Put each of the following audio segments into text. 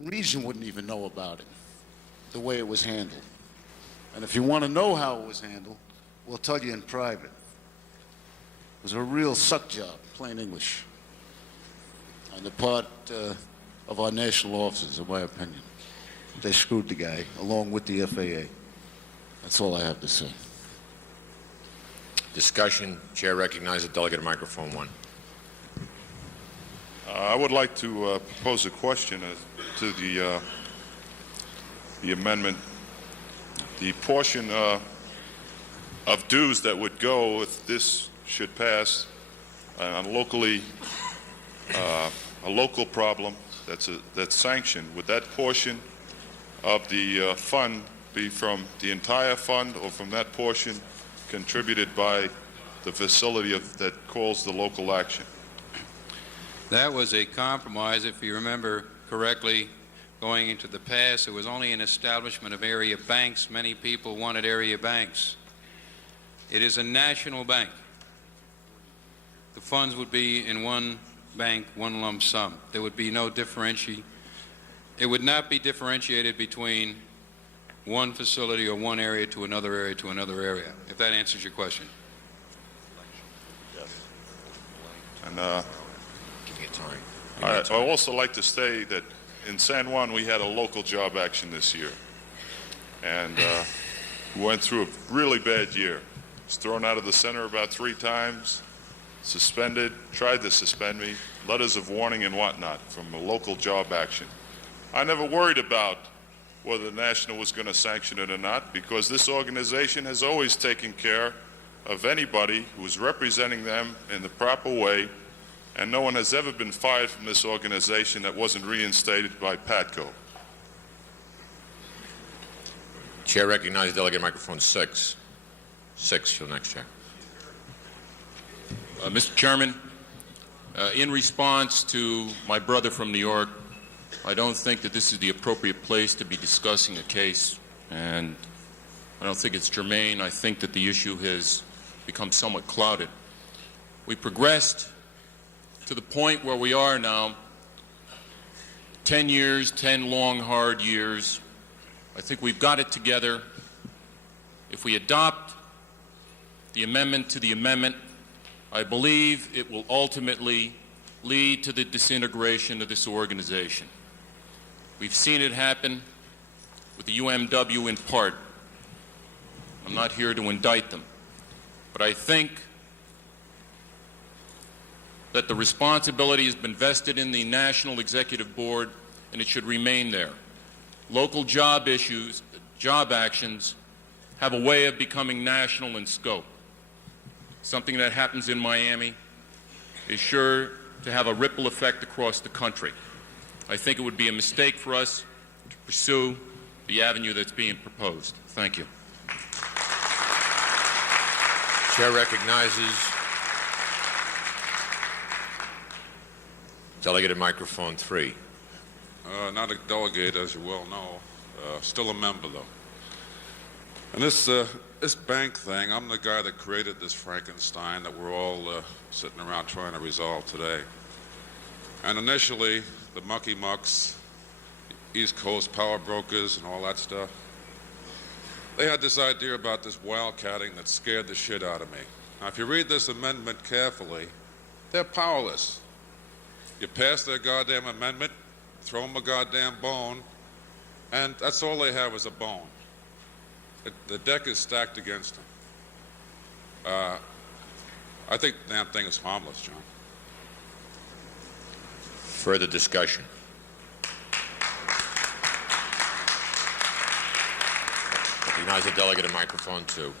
region wouldn't even know about it, the way it was handled. And if you want to know how it was handled, we'll tell you in private. It was a real suck job, plain English, on the part of our national officers, in my opinion. They screwed the guy, along with the FAA. That's all I have to say. Discussion. Chair recognizes delegate at microphone 1. I would like to propose a question to the amendment. The portion of dues that would go if this should pass on locally a local problem that's sanctioned, would that portion of the fund be from the entire fund or from that portion contributed by the facility that calls the local action? That was a compromise. If you remember correctly, going into the past, it was only an establishment of area banks. Many people wanted area banks. It is a national bank. The funds would be in one bank, one lump sum. There would be no differentiation. It would not be differentiated between one facility or one area to another area to another area, if that answers your question. Yes. And Give me a time. I'd also like to say that in San Juan we had a local job action this year, and we went through a really bad year. Was thrown out of the center about 3 times, suspended, tried to suspend me, letters of warning and whatnot from a local job action. I never worried about whether the National was going to sanction it or not, because this organization has always taken care of anybody who is representing them in the proper way, and no one has ever been fired from this organization that wasn't reinstated by PATCO. Chair recognizes delegate at microphone 6. 6, your next chair. Mr. Chairman, in response to my brother from New York, I don't think that this is the appropriate place to be discussing a case, and I don't think it's germane. I think that the issue has become somewhat clouded. We progressed to the point where we are now, 10 years, 10 long, hard years. I think we've got it together. If we adopt the amendment to the amendment, I believe it will ultimately lead to the disintegration of this organization. We've seen it happen with the UMW in part. I'm not here to indict them, but I think that the responsibility has been vested in the National Executive Board, and it should remain there. Local job issues, job actions, have a way of becoming national in scope. Something that happens in Miami is sure to have a ripple effect across the country. I think it would be a mistake for us to pursue the avenue that's being proposed. Thank you. Chair recognizes delegate at microphone 3. Not a delegate, as you well know. Still a member, though. And this bank thing, I'm the guy that created this Frankenstein that we're all sitting around trying to resolve today. And initially, the mucky mucks, East Coast power brokers and all that stuff, they had this idea about this wildcatting that scared the shit out of me. Now, if you read this amendment carefully, they're powerless. You pass their goddamn amendment, throw them a goddamn bone, and that's all they have is a bone. The deck is stacked against them. I think the damn thing is harmless, John. Further discussion. Recognize the delegate at microphone 2.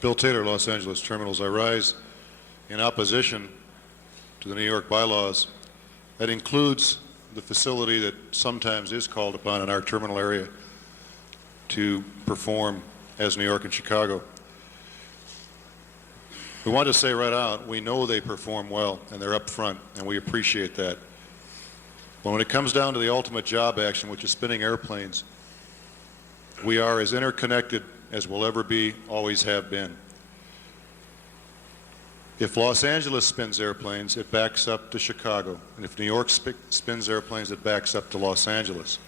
Bill Taylor, Los Angeles Terminals. I rise in opposition to the New York bylaws. That includes the facility that sometimes is called upon in our terminal area to perform as New York and Chicago. We want to say right out, we know they perform well and they're up front, and we appreciate that. But when it comes down to the ultimate job action, which is spinning airplanes, we are as interconnected as we'll ever be, always have been. If Los Angeles spins airplanes, it backs up to Chicago. And if New York spins airplanes, it backs up to Los Angeles.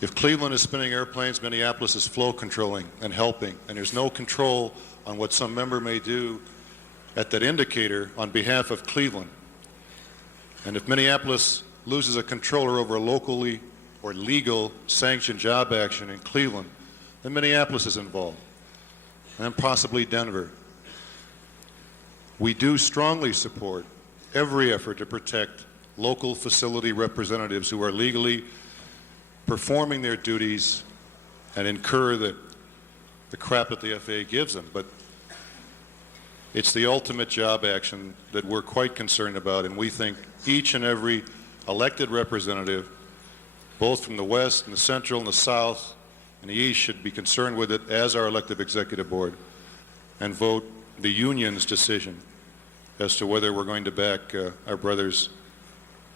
If Cleveland is spinning airplanes, Minneapolis is flow controlling and helping. And there's no control on what some member may do at that indicator on behalf of Cleveland. And if Minneapolis loses a controller over a locally or legal sanctioned job action in Cleveland, then Minneapolis is involved, and then possibly Denver. We do strongly support every effort to protect local facility representatives who are legally performing their duties and incur the crap that the FAA gives them. But it's the ultimate job action that we're quite concerned about, and we think each and every elected representative, both from the West and the Central and the South and the East, should be concerned with it as our elected executive board and vote the union's decision as to whether we're going to back our brothers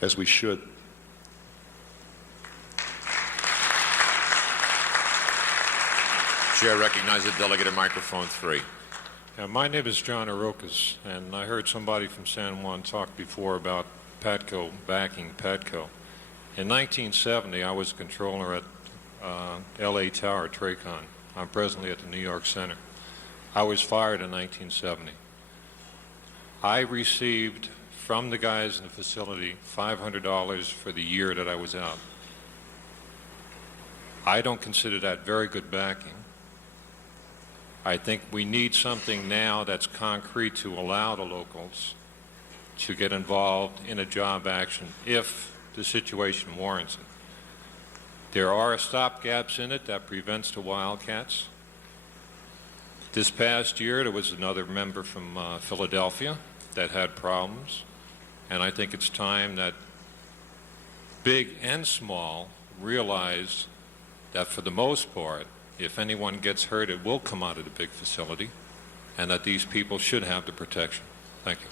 as we should. Chair recognizes the delegate at microphone 3. My name is John Arokas, and I heard somebody from San Juan talk before about PATCO backing PATCO. In 1970, I was controller at LA Tower, Tracon. I'm presently at the New York Center. I was fired in 1970. I received from the guys in the facility $500 for the year that I was out. I don't consider that very good backing. I think we need something now that's concrete to allow the locals to get involved in a job action if the situation warrants it. There are stopgaps in it that prevents the wildcats. This past year, there was another member from Philadelphia that had problems, and I think it's time that big and small realize that for the most part, if anyone gets hurt, it will come out of the big facility, and that these people should have the protection. Thank you.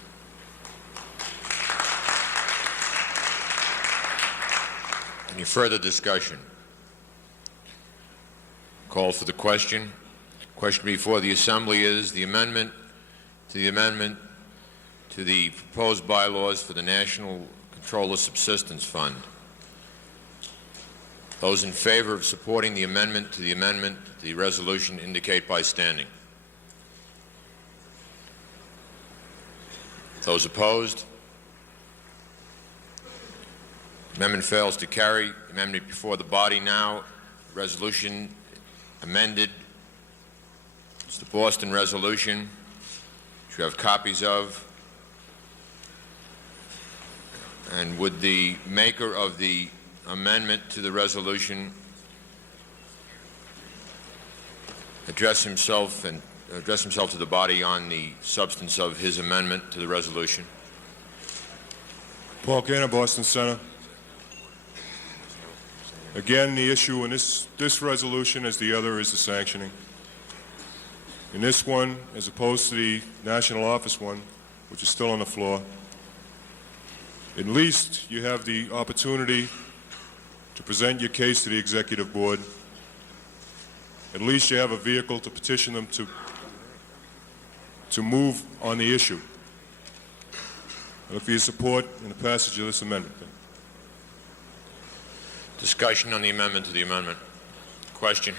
Any further discussion? Call for the question. Question before the Assembly is the amendment to the proposed bylaws for the National Controller Subsistence Fund. Those in favor of supporting the amendment to the resolution indicate by standing. Those opposed? Amendment fails to carry. Amendment before the body now. Resolution amended. It's the Boston resolution, which you have copies of. And would the maker of the amendment to the resolution address himself to the body on the substance of his amendment to the resolution? Paul Cannon, Boston Center. Again, the issue in this resolution, as the other, is the sanctioning. In this one, as opposed to the national office one, which is still on the floor, at least you have the opportunity to present your case to the executive board. At least you have a vehicle to petition them to move on the issue. I look for your support in the passage of this amendment. Discussion on the amendment to the amendment. Question.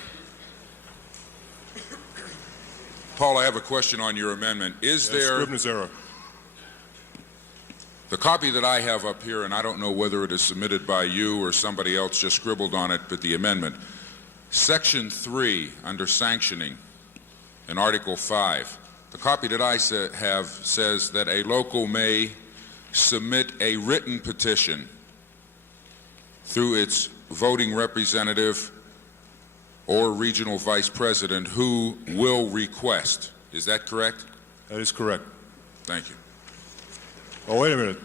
Paul, I have a question on your amendment. Is there... Scrivener's error. The copy that I have up here, and I don't know whether it is submitted by you or somebody else just scribbled on it, but the amendment. Section 3, under sanctioning, in Article 5, the copy that I have says that a local may submit a written petition through its voting representative or regional vice president who will request. Is that correct? That is correct. Thank you. Oh, wait a minute.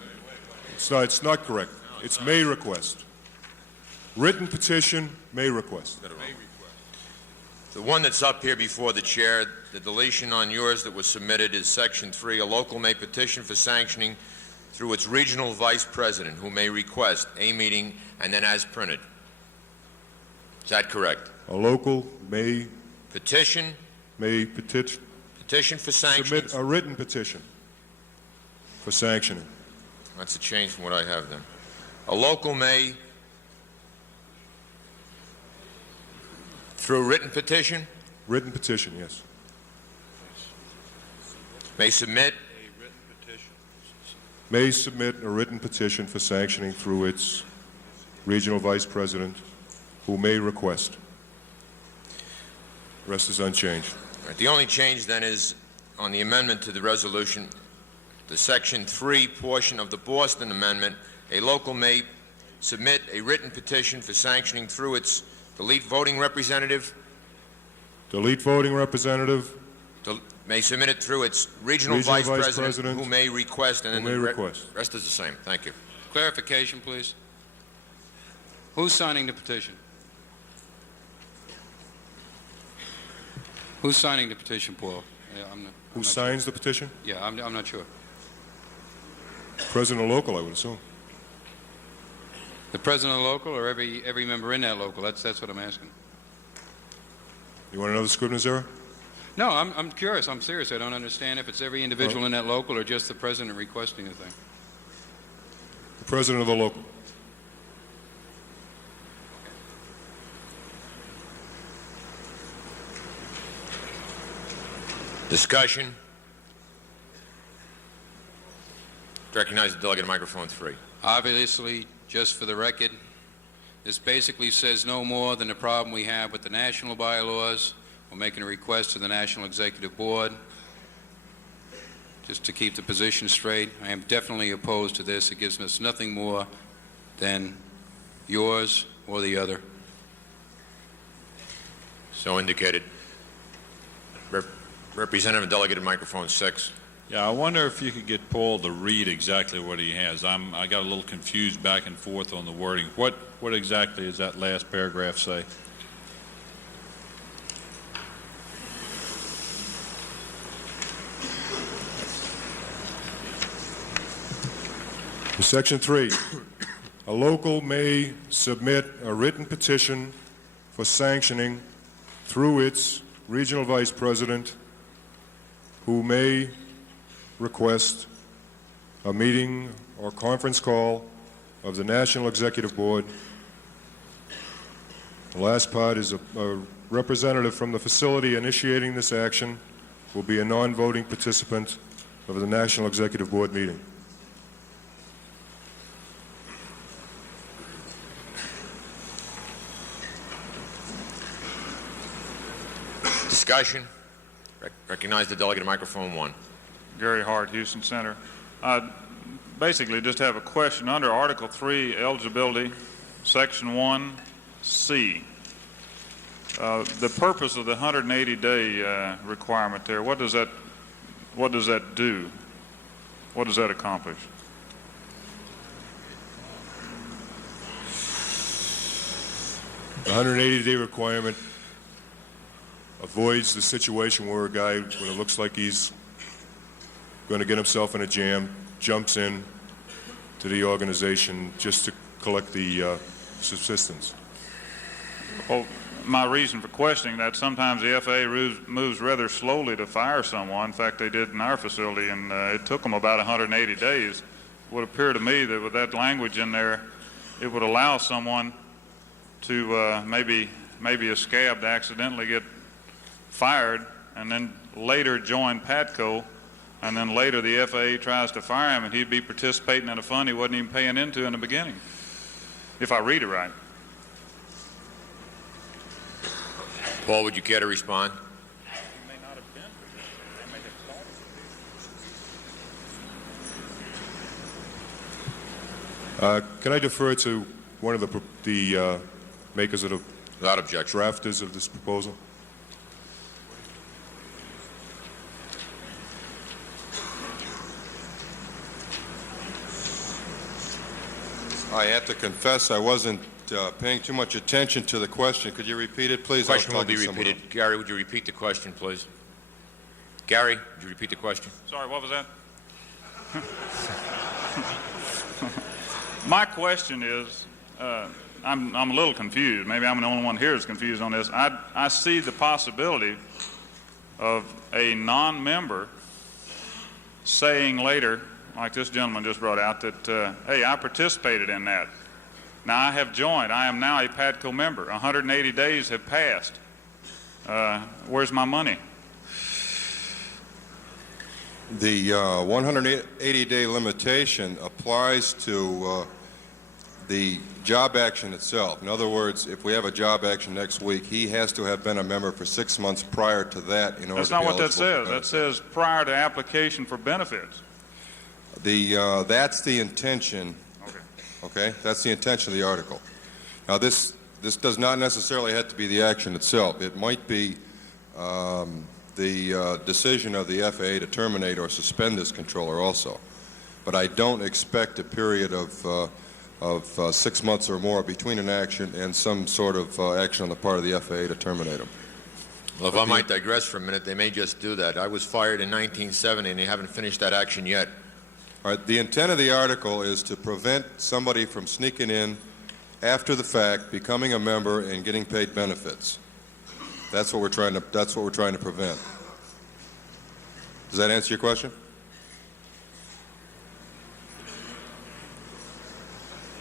It's not correct. It's may request. Written petition, may request. The one that's up here before the chair, the deletion on yours that was submitted is Section 3. A local may petition for sanctioning through its regional vice president who may request a meeting and then as printed. Is that correct? A local may Petition petition for sanctions. submit a written petition. for sanctioning. That's a change from what I have then. A local may, through written petition, Written petition, yes. may submit May submit a written petition for sanctioning through its regional vice president, who may request. The rest is unchanged. All right, the only change then is on the amendment to the resolution, the Section 3 portion of the Boston Amendment. A local may submit a written petition for sanctioning through its delete voting representative, Delete voting representative, may submit it through its regional vice president, who may request, and then who may the request. rest is the same. Thank you. Clarification, please. Who's signing the petition? Who's signing the petition, Paul? Yeah, Who signs the petition? Yeah, I'm not sure. President of local, I would assume. The president of the local, or every member in that local? That's what I'm asking. You want to know the Scrivener's error? No, I'm curious. I'm serious. I don't understand if it's every individual in that local or just the president requesting the thing. The president of the local. Discussion. Recognize the delegate at microphone 3. Obviously, just for the record, this basically says no more than the problem we have with the national bylaws. We're making a request to the National Executive Board just to keep the position straight. I am definitely opposed to this. It gives us nothing more than yours or the other. So indicated. Representative and delegate at microphone 6. Yeah, I wonder if you could get Paul to read exactly what he has. I got a little confused back and forth on the wording. What exactly does that last paragraph say? Section 3, a local may submit a written petition for sanctioning through its regional vice president, who may request a meeting or conference call of the National Executive Board. The last part is a representative from the facility initiating this action will be a non-voting participant of the National Executive Board meeting. Discussion. Recognize the delegate at microphone 1. Gary Hart, Houston Center. Basically, just have a question. Under Article 3, eligibility, Section 1C, the purpose of the 180-day requirement there, what does that do? What does that accomplish? The 180-day requirement avoids the situation where a guy, when it looks like he's going to get himself in a jam, jumps in to the organization just to collect the subsistence. Well, my reason for questioning that, sometimes the FAA moves rather slowly to fire someone. In fact, they did in our facility, and it took them about 180 days. It would appear to me that with that language in there, it would allow someone to maybe a scab to accidentally get fired and then later join PATCO, and then later the FAA tries to fire him and he'd be participating in a fund he wasn't even paying into in the beginning, if I read it right. Paul, would you care to respond? Can I defer to one of the makers of the Without objection. drafters of this proposal? I have to confess I wasn't paying too much attention to the question. Could you repeat it, please? The question will be repeated. Gary, would you repeat the question, please? Gary, would you repeat the question? Sorry, what was that? My question is, I'm a little confused. Maybe I'm the only one here that's confused on this. I see the possibility of a non-member saying later, like this gentleman just brought out, that, hey, I participated in that. Now I have joined. I am now a PATCO member. 180 days have passed. Where's my money? The 180-day limitation applies to the job action itself. In other words, if we have a job action next week, he has to have been a member for 6 months prior to that in order That's to be not what that eligible for says. That says prior to application for benefits. That's the intention. Okay, that's the intention of the article. Now, this does not necessarily have to be the action itself. It might be the decision of the FAA to terminate or suspend this controller also. But I don't expect a period of 6 months or more between an action and some sort of action on the part of the FAA to terminate them. Well, if I might digress for a minute, they may just do that. I was fired in 1970, and they haven't finished that action yet. All right, the intent of the article is to prevent somebody from sneaking in after the fact, becoming a member, and getting paid benefits. That's what we're trying to prevent. Does that answer your question?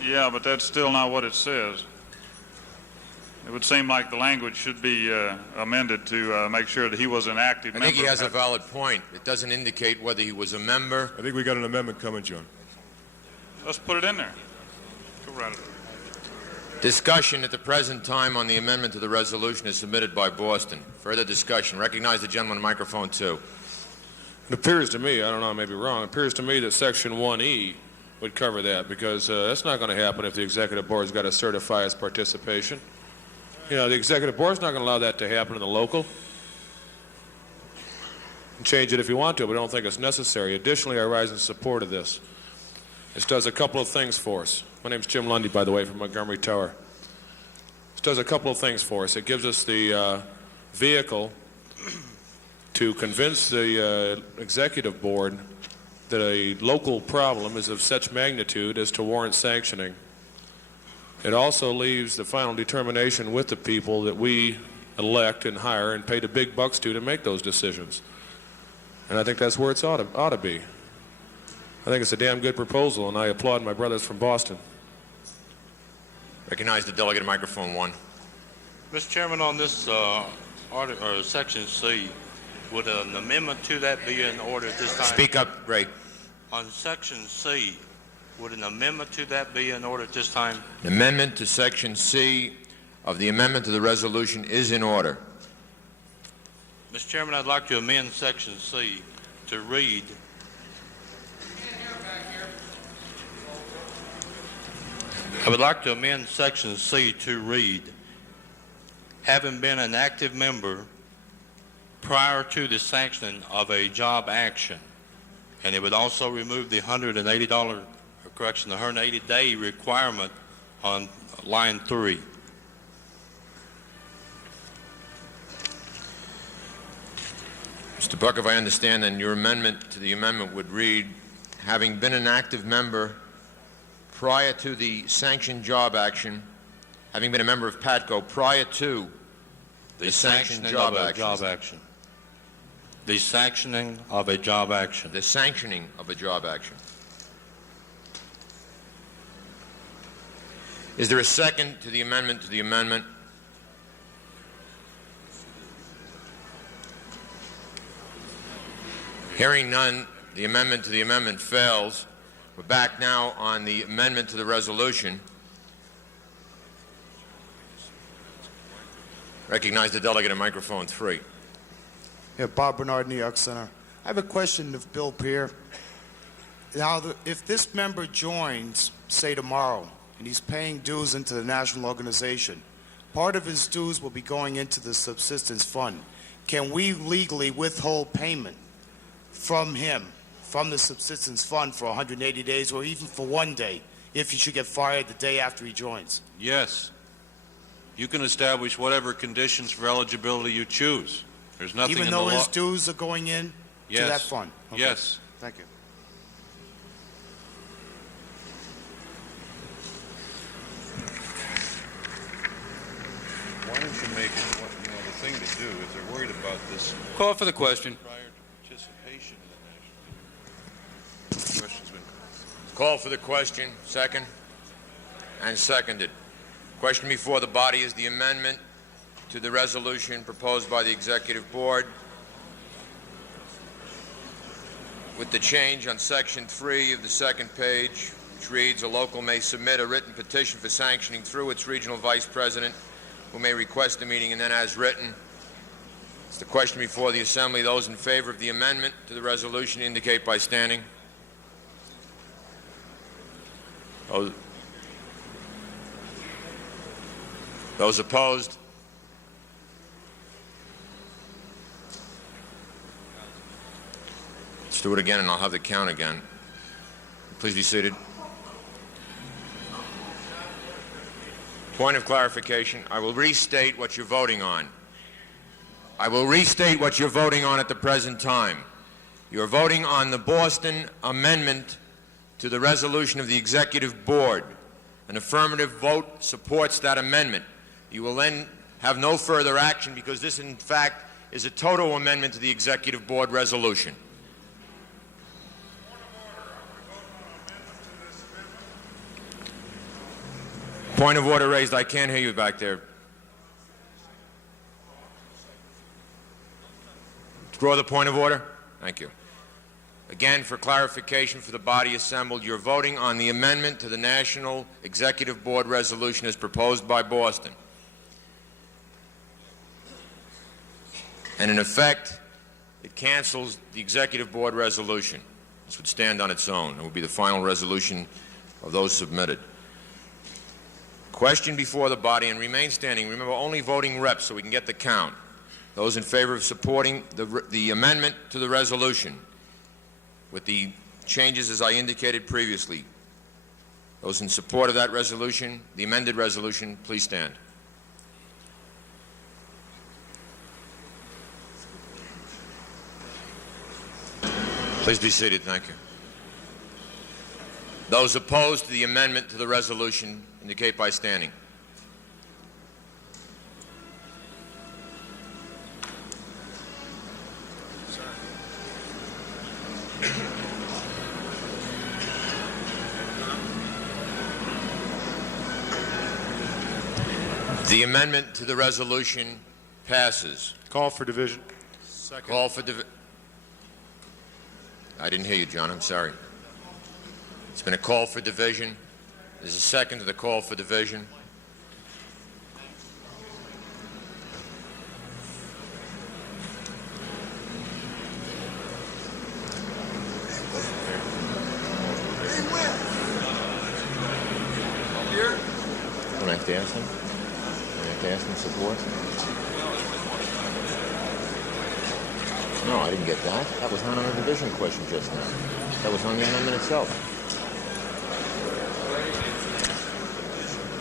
Yeah, but that's still not what it says. It would seem like the language should be amended to make sure that he was an active member. I think he has a valid point. It doesn't indicate whether he was a member. I think we got an amendment coming, John. Let's put it in there. Go right ahead. Discussion at the present time on the amendment to the resolution is submitted by Boston. Further discussion. Recognize the gentleman on microphone 2. It appears to me, I don't know, I may be wrong, it appears to me that Section 1E would cover that, because that's not going to happen if the Executive Board's got to certify its participation. You know, the Executive Board's not going to allow that to happen in the local. You can change it if you want to, but I don't think it's necessary. Additionally, I rise in support of this. This does a couple of things for us. My name's Jim Lundy, by the way, from Montgomery Tower. This does a couple of things for us. It gives us the vehicle to convince the Executive Board that a local problem is of such magnitude as to warrant sanctioning. It also leaves the final determination with the people that we elect and hire and pay the big bucks to make those decisions. And I think that's where it ought to be. I think it's a damn good proposal, and I applaud my brothers from Boston. Recognize the delegate at microphone 1. Mr. Chairman, on this Section C, would an amendment to that be in order at this time? Speak up, Ray. On Section C, would an amendment to that be in order at this time? An amendment to Section C of the amendment to the resolution is in order. Mr. Chairman, I'd like to amend Section C to read, I would like to amend Section C to read, having been an active member prior to the sanctioning of a job action. And it would also remove the the 180-day requirement on line 3. Mr. Buck, if I understand, then your amendment to the amendment would read, having been an active member prior to the sanctioned job action, having been a member of PATCO prior to the sanctioned job action. The sanctioning of a job action. The sanctioning of a job action. Is there a second to the amendment to the amendment? Hearing none, the amendment to the amendment fails. We're back now on the amendment to the resolution. Recognize the delegate at microphone 3. Yeah, Bob Bernard, New York Center. I have a question of Bill Peer. Now, if this member joins, say tomorrow, and he's paying dues into the national organization, part of his dues will be going into the subsistence fund. Can we legally withhold payment from him, from the subsistence fund for 180 days or even for 1 day, if he should get fired the day after he joins? Yes. You can establish whatever conditions for eligibility you choose. There's nothing Even in the though law. his dues are going in to that fund? Okay. Yes. Thank you. Why don't you make it, the thing to do, if they're worried about this Call for the question. prior participation in the national. Questions Call for the question. Second. And seconded. Question before the body is the amendment to the resolution proposed by the Executive Board with the change on Section 3 of the second page, which reads, a local may submit a written petition for sanctioning through its regional vice president, who may request a meeting, and then as written. It's the question before the Assembly. Those in favor of the amendment to the resolution indicate by standing. Those opposed? Let's do it again, and I'll have the count again. Please be seated. Point of clarification. I will restate what you're voting on. I will restate what you're voting on at the present time. You're voting on the Boston amendment to the resolution of the Executive Board. An affirmative vote supports that amendment. You will then have no further action because this, in fact, is a total amendment to the Executive Board resolution. Point of order raised. I can't hear you back there. Draw the point of order. Thank you. Again, for clarification for the body assembled, you're voting on the amendment to the National Executive Board resolution as proposed by Boston. And in effect, it cancels the Executive Board resolution. This would stand on its own. It would be the final resolution of those submitted. Question before the body, and remain standing. Remember, only voting reps so we can get the count. Those in favor of supporting the amendment to the resolution with the changes as I indicated previously. Those in support of that resolution, the amended resolution, please stand. Please be seated. Thank you. Those opposed to the amendment to the resolution indicate by standing. The amendment to the resolution passes. Call for division. Second. Call for division. I didn't hear you, John. I'm sorry. It's been a call for division. There's a second to the call for division. Don't I have to ask him? I have to ask him support? No, I didn't get that. That was not on a division question just now. That was on the amendment itself.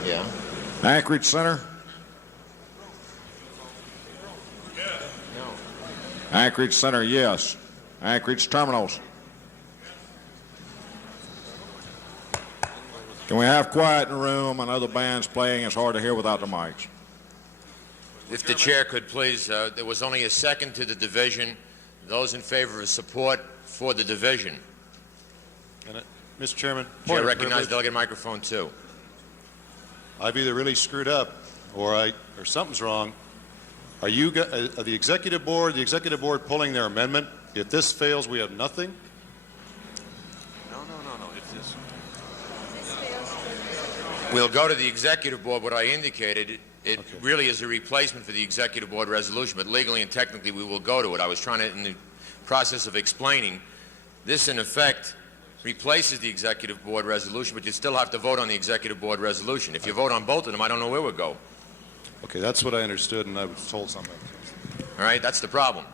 Yeah. Anchorage Center? No. Anchorage Center, yes. Anchorage Terminals? Can we have quiet in the room? I know the band's playing. It's hard to hear without the mics. If the chair could please, there was only a second to the division. Those in favor of support for the division. Mr. Chairman, Chair recognizes delegate microphone 2. I've either really screwed up or something's wrong. Are the Executive Board pulling their amendment? If this fails, we have nothing? No. It's this. We'll go to the Executive Board. What I indicated, it really is a replacement for the Executive Board resolution, but legally and technically we will go to it. I was trying to, in the process of explaining, this in effect replaces the Executive Board resolution, but you still have to vote on the Executive Board resolution. If you vote on both of them, I don't know where we'll go. Okay, that's what I understood, and I was told something. All right, that's the problem.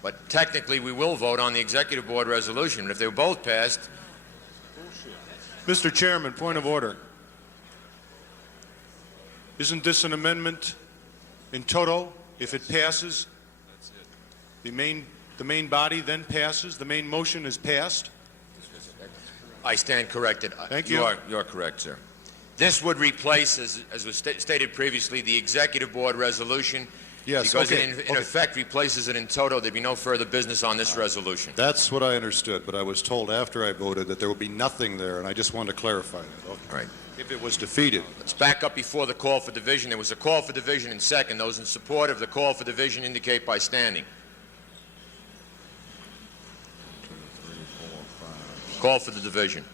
But technically we will vote on the Executive Board resolution. If they were both passed... Mr. Chairman, point of order. Isn't this an amendment in toto? If it passes, the main body then passes, the main motion is passed? I stand corrected. Thank you. You are correct, sir. This would replace, as was stated previously, the Executive Board resolution, Yes, Because okay, it, in okay. effect, replaces it in toto. There'd be no further business on this resolution. That's what I understood, but I was told after I voted that there would be nothing there, and I just wanted to clarify that. Okay. All right. If it was defeated. Let's back up before the call for division. There was a call for division in second. Those in support of the call for division indicate by standing. Call for the division.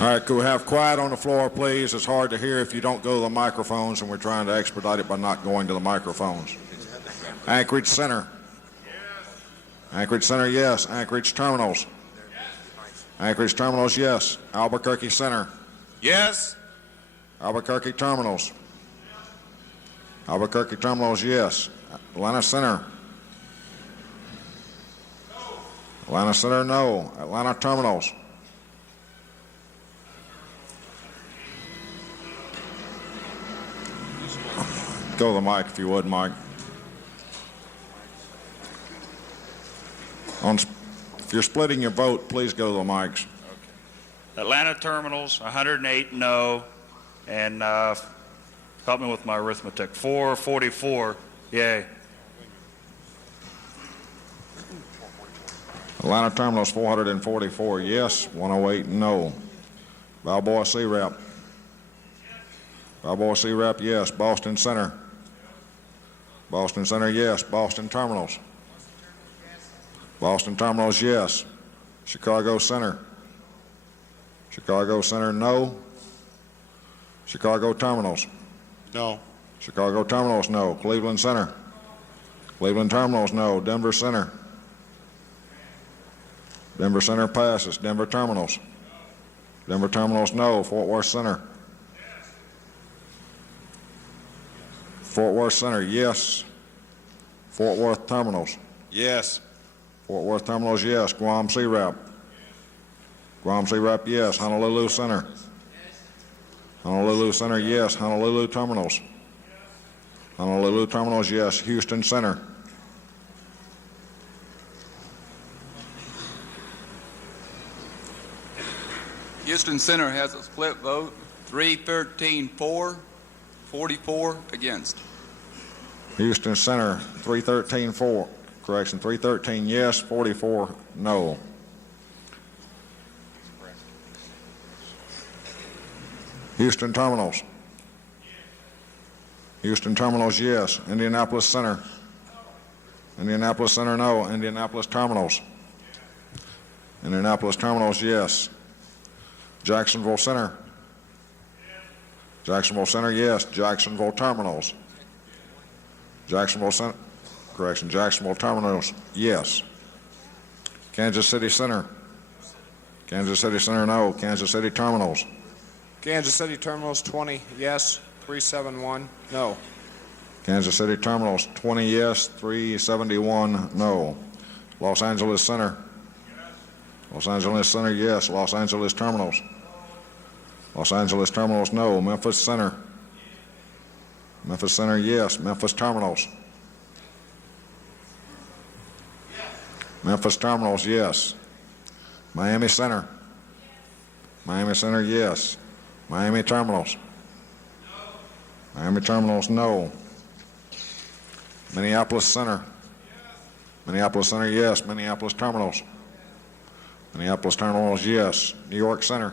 All right, could we have quiet on the floor, please? It's hard to hear if you don't go to the microphones, and we're trying to expedite it by not going to the microphones. Anchorage Center. Anchorage Center, yes. Anchorage Terminals. Anchorage Terminals, yes. Albuquerque Center. Yes. Albuquerque Terminals. Albuquerque Terminals, yes. Atlanta Center. Atlanta Center, no. Atlanta Terminals. Go to the mic if you would, Mike. If you're splitting your vote, please go to the mics. Atlanta Terminals, 108 no, and help me with my arithmetic, 444 yay. Atlanta Terminals, 444 yes, 108 no. Balboa C-Rep. Balboa C-Rep, yes. Boston Center. Boston Center, yes. Boston Terminals. Boston Terminals, yes. Chicago Center. Chicago Center, no. Chicago Terminals. No. Chicago Terminals, no. Cleveland Center. Cleveland Terminals, no. Denver Center. Denver Center passes. Denver Terminals. Denver Terminals, no. Fort Worth Center. Fort Worth Center, yes. Fort Worth Terminals. Yes. Fort Worth Terminals, yes. Guam C-Rep. Guam C-Rep, yes. Honolulu Center. Honolulu Center, yes. Honolulu Terminals. Honolulu Terminals, yes. Houston Center. Houston Center has a split vote, 313 for, 44 against. Houston Center, 313 for. Correction, 313 yes, 44 no. Houston Terminals. Houston Terminals, yes. Indianapolis Center. Indianapolis Center, no. Indianapolis Terminals. Indianapolis Terminals, yes. Jacksonville Center. Jacksonville Center, yes. Jacksonville Terminals. Jacksonville Center. Correction, Jacksonville Terminals, yes. Kansas City Center. Kansas City Center, no. Kansas City Terminals. Kansas City Terminals, 20 yes, 371 no. Kansas City Terminals, 20 yes, 371 no. Los Angeles Center. Los Angeles Center, yes. Los Angeles Terminals. Los Angeles Terminals, no. Memphis Center. Memphis Center, yes. Memphis Terminals. Memphis Terminals, yes. Miami Center. Miami Center, yes. Miami Terminals. Miami Terminals, no. Minneapolis Center. Minneapolis Center, yes. Minneapolis Terminals. Minneapolis Terminals, yes. New York Center.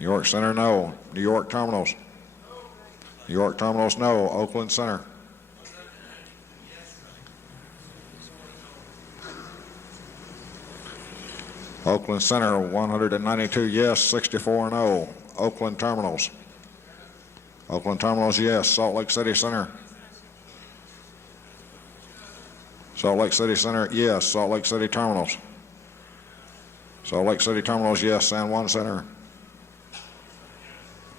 New York Center, no. New York Terminals. New York Terminals, no. Oakland Center. Oakland Center, 192 yes, 64 no. Oakland Terminals. Oakland Terminals, yes. Salt Lake City Center. Salt Lake City Center, yes. Salt Lake City Terminals. Salt Lake City Terminals, yes. San Juan Center.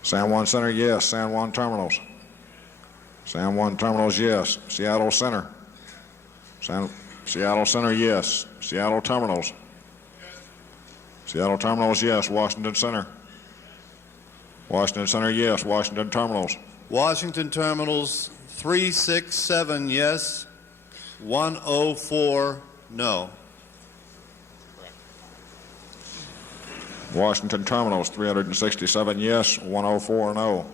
San Juan Center, yes. San Juan Terminals. San Juan Terminals, yes. Seattle Center. Seattle Center, yes. Seattle Terminals. Seattle Terminals, yes. Washington Center. Washington Center, yes. Washington Terminals. Washington Terminals, 367 yes, 104 no. Washington Terminals, 367 yes, 104 no.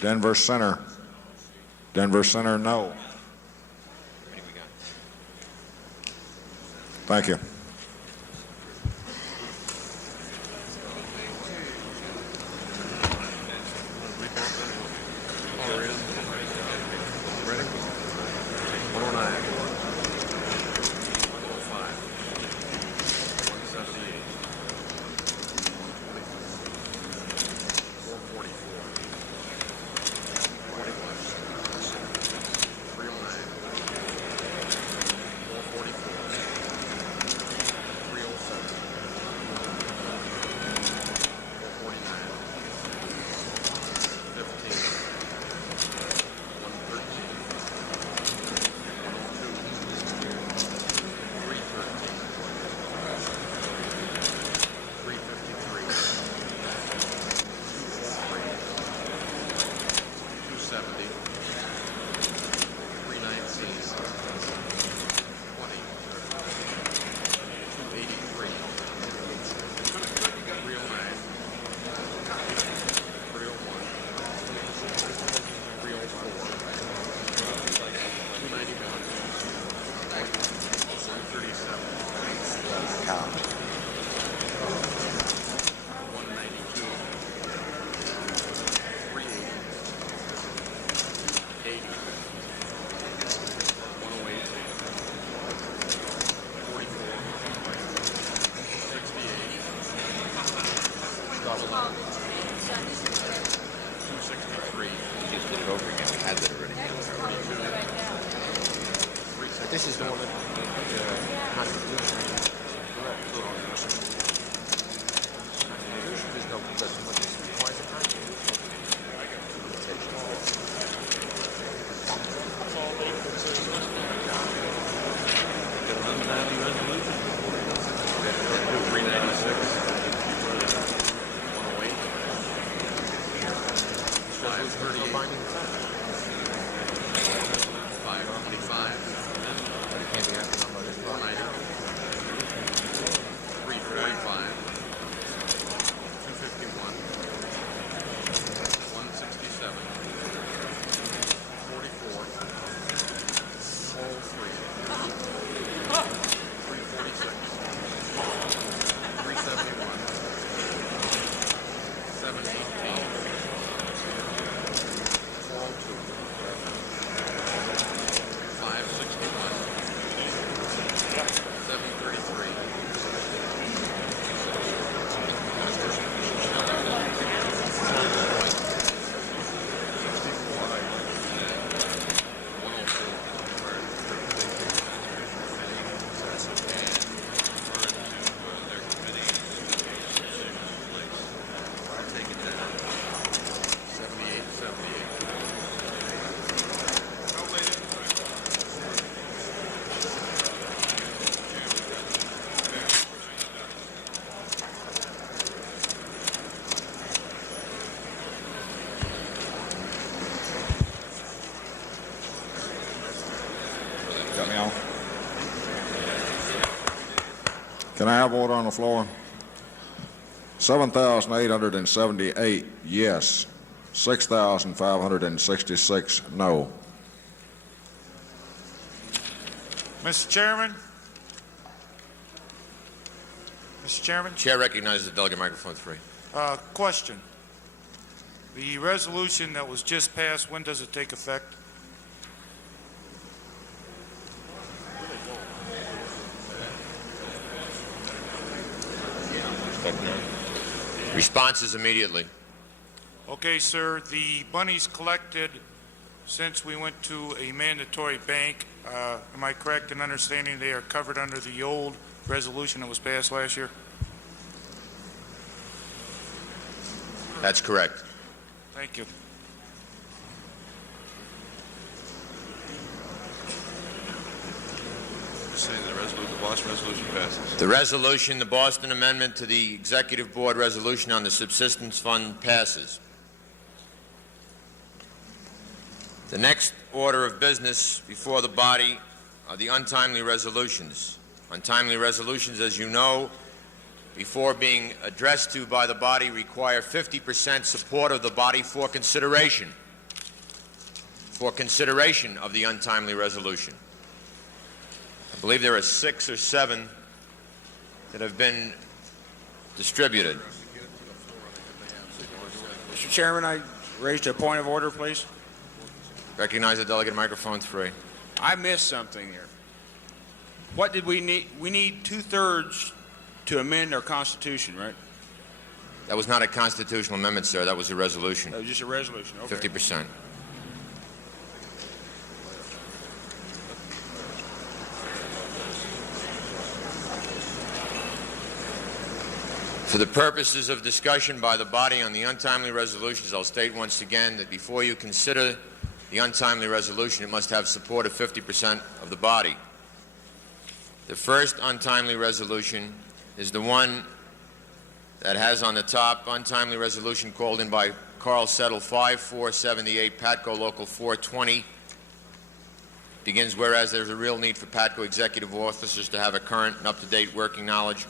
Denver Center. Denver Center, no. Thank you. This is the one that Got me on? Can I have order on the floor? 7,878 yes, 6,566 no. Mr. Chairman? Mr. Chairman? Chair recognizes the delegate microphone 3. Question. The resolution that was just passed, when does it take effect? Responses immediately. Okay, sir. The monies collected since we went to a mandatory bank, am I correct in understanding they are covered under the old resolution that was passed last year? That's correct. Thank you. The Boston resolution passes. The resolution, the Boston Amendment to the Executive Board resolution on the subsistence fund passes. The next order of business before the body are the untimely resolutions. Untimely resolutions, as you know, before being addressed to by the body, require 50% support of the body for consideration of the untimely resolution. I believe there are 6 or 7 that have been distributed. Mr. Chairman, I raised a point of order, please. Recognize the delegate, microphone 3. I missed something here. What did we need? We need 2/3 to amend our Constitution, right? That was not a constitutional amendment, sir. That was a resolution. That was just a resolution. Okay. 50%. For the purposes of discussion by the body on the untimely resolutions, I'll state once again that before you consider the untimely resolution, it must have support of 50% of the body. The first untimely resolution is the one that has on the top, untimely resolution called in by Carl Settle, 5478, PATCO Local 420. Begins, whereas there's a real need for PATCO executive officers to have a current and up-to-date working knowledge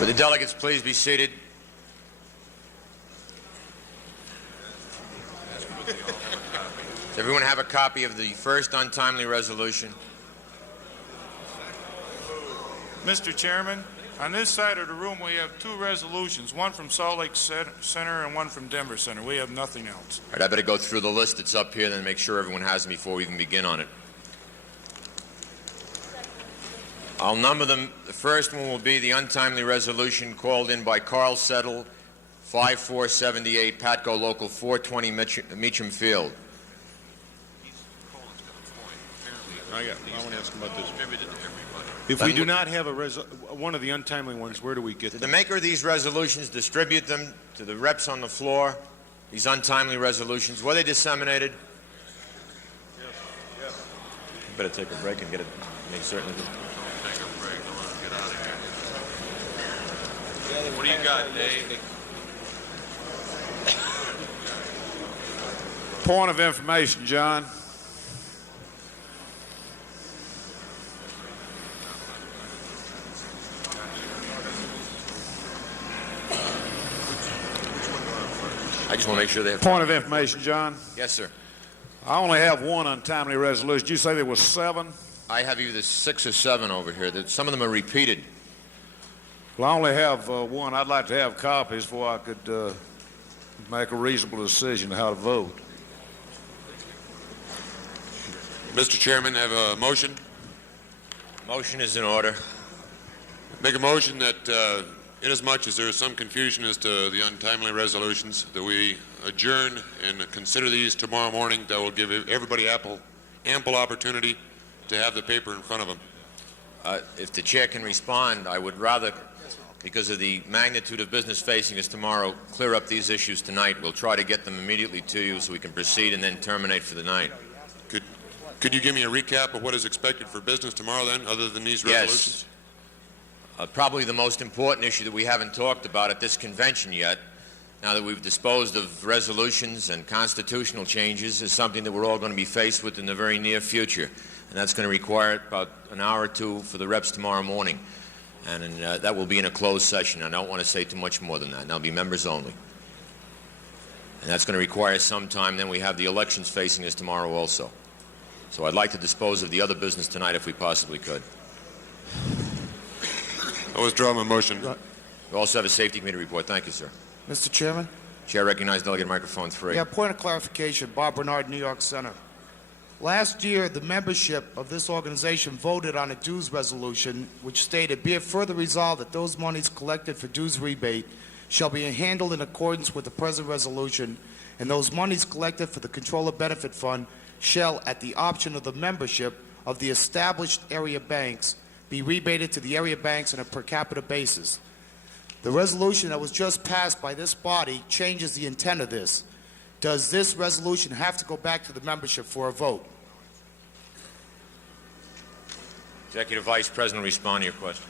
Would the delegates please be seated? Does everyone have a copy of the first untimely resolution? Mr. Chairman, on this side of the room we have 2 resolutions, one from Salt Lake Center and one from Denver Center. We have nothing else. All right, I better go through the list that's up here and make sure everyone has them before we even begin on it. I'll number them. The first one will be the untimely resolution called in by Carl Settle, 5478, PATCO Local 420, Meacham Field. I want to ask him about this. If we do not have one of the untimely ones, where do we get Did them? the maker of these resolutions distribute them to the reps on the floor? These untimely resolutions, were they disseminated? Yes. You better take a break and get it. Make certain. What do you got, Dave? Point of information, John. I just want to make sure they have... Point of information, John. Yes, sir. I only have one untimely resolution. Did you say there was 7? I have either 6 or 7 over here. Some of them are repeated. Well, I only have one. I'd like to have copies before I could make a reasonable decision how to vote. Mr. Chairman, I have a motion. Motion is in order. Make a motion that inasmuch as there is some confusion as to the untimely resolutions, that we adjourn and consider these tomorrow morning. That will give everybody ample opportunity to have the paper in front of them. If the chair can respond, I would rather, because of the magnitude of business facing us tomorrow, clear up these issues tonight. We'll try to get them immediately to you so we can proceed and then terminate for the night. Could you give me a recap of what is expected for business tomorrow then, other than these resolutions? Yes. Probably the most important issue that we haven't talked about at this convention yet, now that we've disposed of resolutions and constitutional changes, is something that we're all going to be faced with in the very near future. And that's going to require about an hour or 2 for the reps tomorrow morning. And that will be in a closed session. I don't want to say too much more than that. That'll be members only. And that's going to require some time. Then we have the elections facing us tomorrow also. So I'd like to dispose of the other business tonight if we possibly could. I withdraw my motion. We also have a safety committee report. Thank you, sir. Mr. Chairman? Chair recognizes delegate microphone 3. Yeah, point of clarification. Bob Bernard, New York Center. Last year, the membership of this organization voted on a dues resolution which stated, be it further resolved that those monies collected for dues rebate shall be handled in accordance with the present resolution, and those monies collected for the Controller Benefit Fund shall, at the option of the membership of the established area banks, be rebated to the area banks on a per capita basis. The resolution that was just passed by this body changes the intent of this. Does this resolution have to go back to the membership for a vote? Executive Vice President will respond to your question.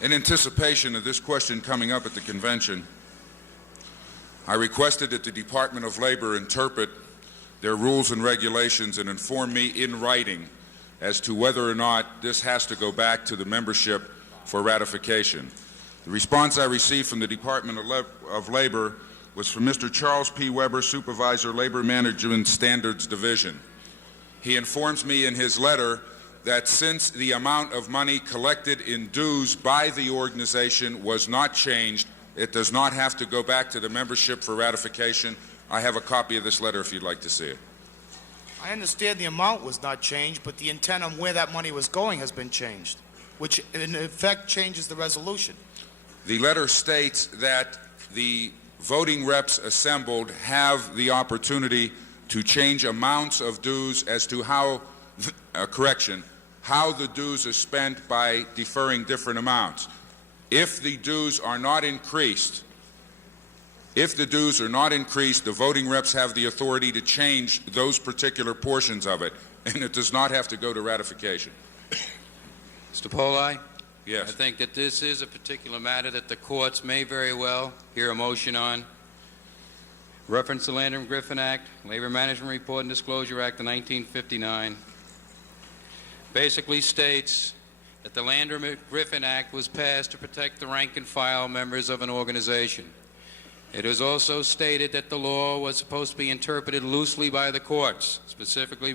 In anticipation of this question coming up at the convention, I requested that the Department of Labor interpret their rules and regulations and inform me in writing as to whether or not this has to go back to the membership for ratification. The response I received from the Department of Labor was from Mr. Charles P. Weber, Supervisor, Labor Management Standards Division. He informs me in his letter that since the amount of money collected in dues by the organization was not changed, it does not have to go back to the membership for ratification. I have a copy of this letter if you'd like to see it. I understand the amount was not changed, but the intent on where that money was going has been changed, which in effect changes the resolution. The letter states that the voting reps assembled have the opportunity to change amounts of dues as to how, how the dues are spent by deferring different amounts. If the dues are not increased, the voting reps have the authority to change those particular portions of it, and it does not have to go to ratification. Mr. Poli? Yes. I think that this is a particular matter that the courts may very well hear a motion on. Reference the Landrum-Griffin Act, Labor Management Report and Disclosure Act of 1959, basically states that the Landrum-Griffin Act was passed to protect the rank-and-file members of an organization. It is also stated that the law was supposed to be interpreted loosely by the courts, specifically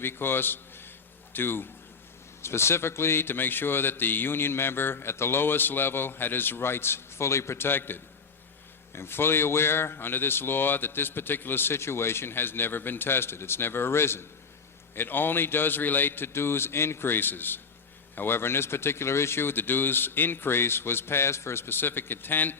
to make sure that the union member at the lowest level had his rights fully protected. I'm fully aware under this law that this particular situation has never been tested. It's never arisen. It only does relate to dues increases. However, in this particular issue, the dues increase was passed for a specific intent,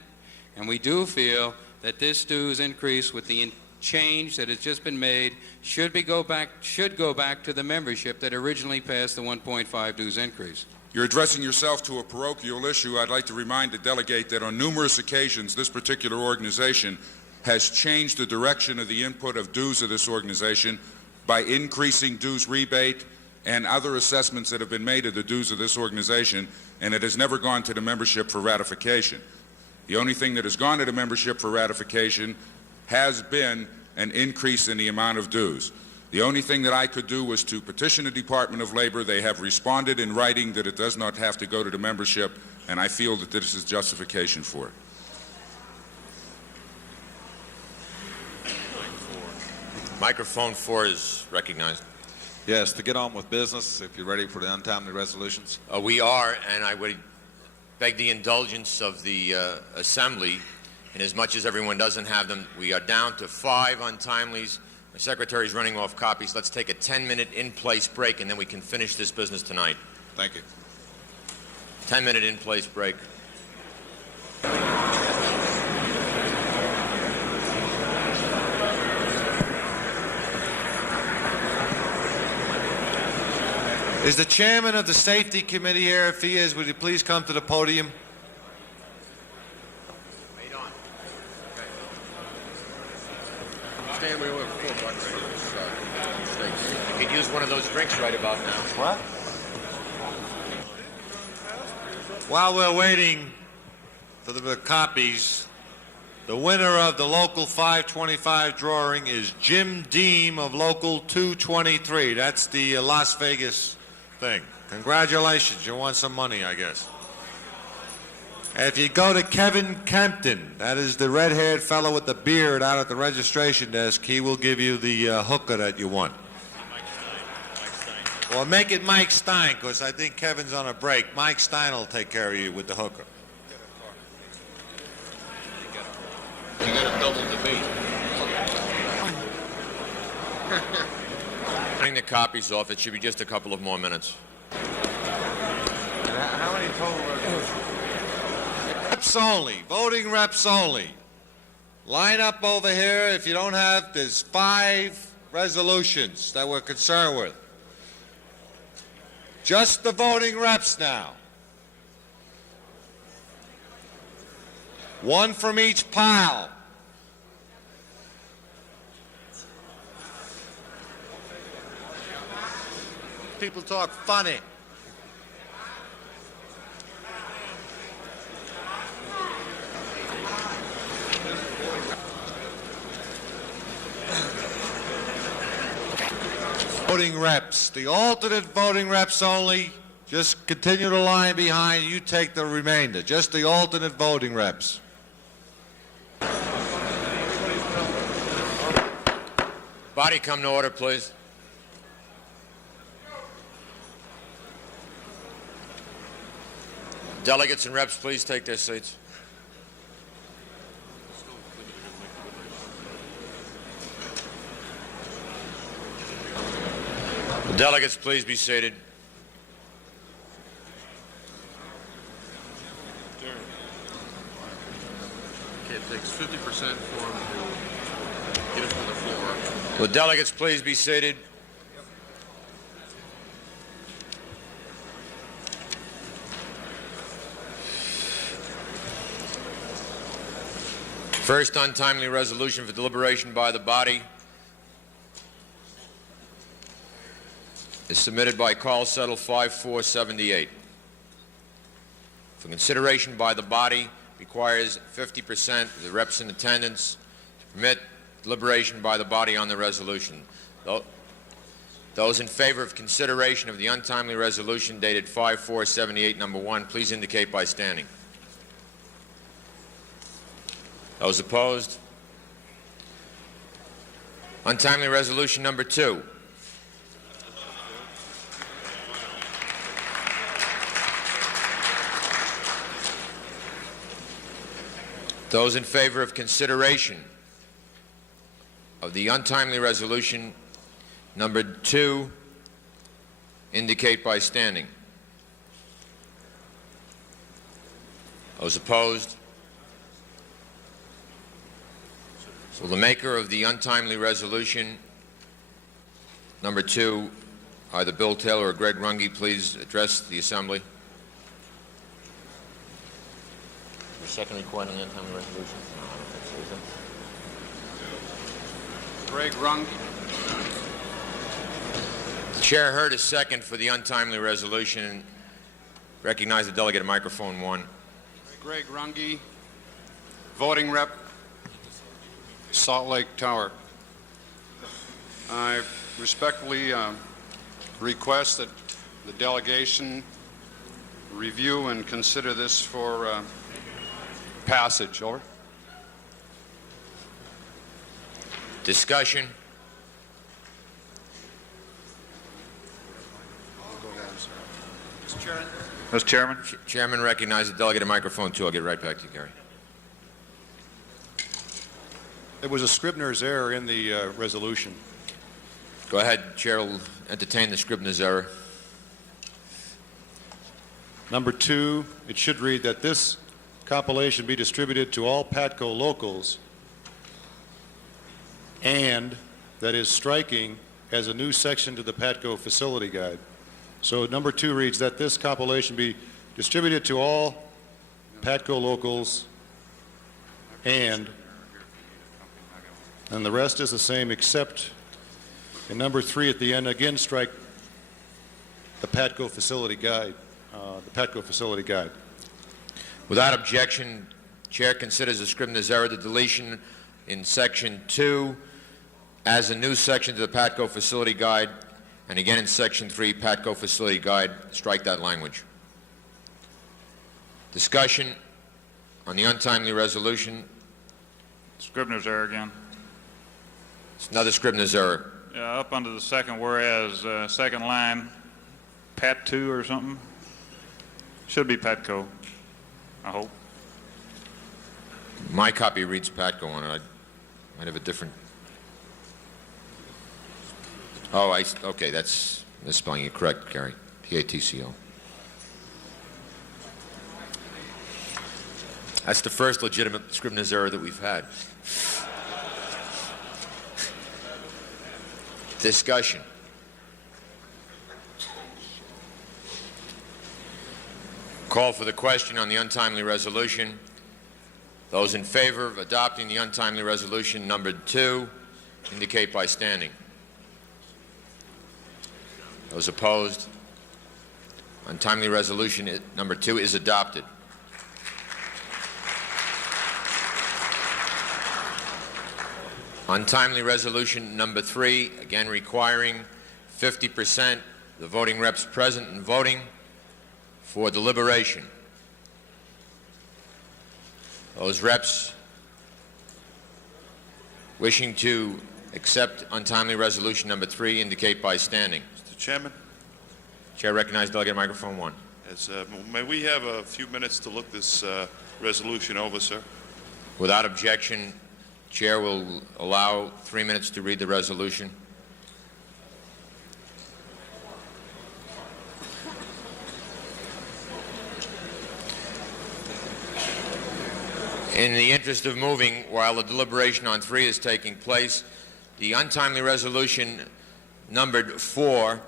and we do feel that this dues increase with the change that has just been made should go back to the membership that originally passed the 1.5 dues increase. You're addressing yourself to a parochial issue. I'd like to remind the delegate that on numerous occasions this particular organization has changed the direction of the input of dues of this organization by increasing dues rebate and other assessments that have been made of the dues of this organization, and it has never gone to the membership for ratification. The only thing that has gone to the membership for ratification has been an increase in the amount of dues. The only thing that I could do was to petition the Department of Labor. They have responded in writing that it does not have to go to the membership, and I feel that this is justification for it. Microphone 4 is recognized. Yes, to get on with business, if you're ready for the untimely resolutions. We are, and I would beg the indulgence of the Assembly, and as much as everyone doesn't have them, we are down to 5 untimelies. The Secretary's running off copies. Let's take a 10-minute in-place break, and then we can finish this business tonight. Thank you. 10-minute in-place break. Is the chairman of the Safety Committee here? If he is, would you please come to the podium? Stan, we only have $4 for this. You could use one of those drinks right about now. What? While we're waiting for the copies, the winner of the Local 525 drawing is Jim Deem of Local 223. That's the Las Vegas thing. Congratulations. You won some money, I guess. If you go to Kevin Kempton, that is the red-haired fellow with the beard out at the registration desk, he will give you the hooker that you want. Well, make it Mike Stein, because I think Kevin's on a break. Mike Stein will take care of you with the hooker. You got a double debate. Bring the copies off. It should be just a couple of more minutes. How many total reps only, voting reps only. Line up over here. If you don't have, there's 5 resolutions that we're concerned with. Just the voting reps now. 1 from each pile. People talk funny. voting reps. The alternate voting reps only. Just continue the line behind. You take the remainder. Just the alternate voting reps. Body, come to order, please. Delegates and reps, please take their seats. The delegates, please be seated. Okay, it takes 50% for them to get it from the floor. Will delegates please be seated? First untimely resolution for deliberation by the body is submitted by call settle 5478. For consideration by the body requires 50% of the reps in attendance to permit deliberation by the body on the resolution. Those in favor of consideration of the untimely resolution dated 5478, number 1, please indicate by standing. Those opposed? Untimely resolution number 2. Those in favor of consideration of the untimely resolution number 2 indicate by standing. Those opposed? Will the maker of the untimely resolution number 2, either Bill Taylor or Greg Runge, please address the Assembly? Your second report on the untimely resolution? No, I don't think so, is it? Greg Runge. The chair heard a second for the untimely resolution. Recognize the delegate at microphone 1. Greg Runge, voting rep, Salt Lake Tower. I respectfully request that the delegation review and consider this for passage. Over. Discussion. Mr. Chairman. Chairman recognizes the delegate at microphone 2. I'll get right back to you, Gary. There was a Scribner's error in the resolution. Go ahead. Chair will entertain the Scribner's error. Number 2, it should read that this compilation be distributed to all PATCO locals, and that is striking as a new section to the PATCO facility guide. So number 2 reads that this compilation be distributed to all PATCO locals, and the rest is the same, except in number 3 at the end, again strike the PATCO facility guide. Without objection, Chair considers the Scribner's error, the deletion in Section 2 as a new section to the PATCO Facility Guide, and again in Section 3, PATCO Facility Guide, strike that language. Discussion on the untimely resolution. Scribner's error again. It's another Scribner's error. Yeah, up under the second whereas, second line, Pat 2 or something. Should be PATCO, I hope. My copy reads PATCO on it. I might have a different. Oh, okay, that's misspelling. You're correct, Gary. PATCO. That's the first legitimate Scribner's error that we've had. Discussion. Call for the question on the untimely resolution. Those in favor of adopting the untimely resolution numbered 2 indicate by standing. Those opposed? Untimely resolution number 2 is adopted. Untimely resolution number 3, again requiring 50% the voting reps present and voting for deliberation. Those reps wishing to accept untimely resolution number 3 indicate by standing. Mr. Chairman, Chair recognizes delegate microphone 1. may we have a few minutes to look this resolution over, sir? Without objection, Chair will allow 3 minutes to read the resolution. In the interest of moving, while the deliberation on 3 is taking place, the untimely resolution numbered 4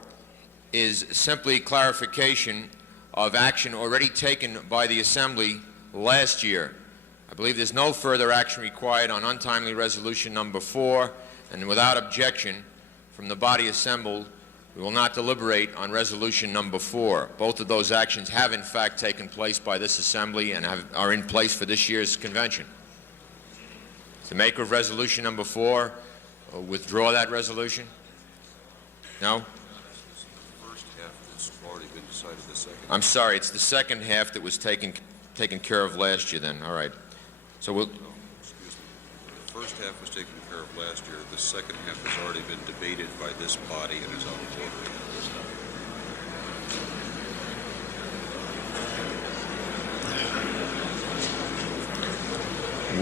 is simply clarification of action already taken by the Assembly last year. I believe there's no further action required on untimely resolution number 4, and without objection from the body assembled, we will not deliberate on resolution number 4. Both of those actions have in fact taken place by this Assembly and are in place for this year's convention. Does the maker of resolution number 4 withdraw that resolution? No? I'm sorry, it's the second half that was taken care of last year then. All right. So we'll... Excuse me. The first half was taken care of last year. The second half has already been debated by this body and is on the order.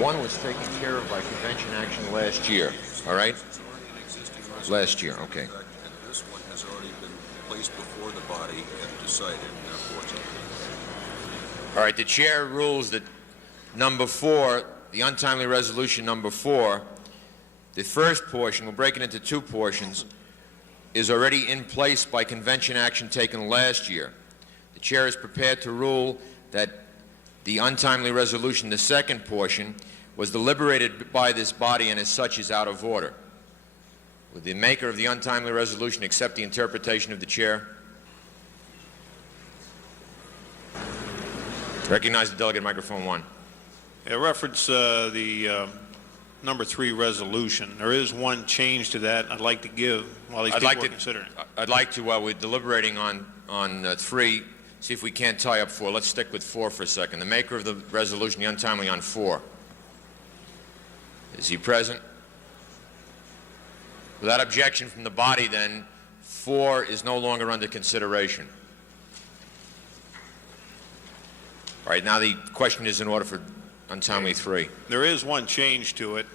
One was taken care of by convention action last year. All right? Last year, okay. And this one has already been placed before the body and decided, unfortunately. All right, the chair rules that number 4, the untimely resolution number 4, the first portion, we'll break it into 2 portions, is already in place by convention action taken last year. The chair is prepared to rule that the untimely resolution, the second portion, was deliberated by this body and as such is out of order. Would the maker of the untimely resolution accept the interpretation of the chair? Recognize the delegate microphone 1. Reference the number 3 resolution. There is one change to that I'd like to give while these people are considering. I'd like to, while we're deliberating on 3, see if we can't tie up 4. Let's stick with 4 for a second. The maker of the resolution, the untimely on 4. Is he present? Without objection from the body, then, 4 is no longer under consideration. All right, now the question is in order for untimely 3. There is one change to it.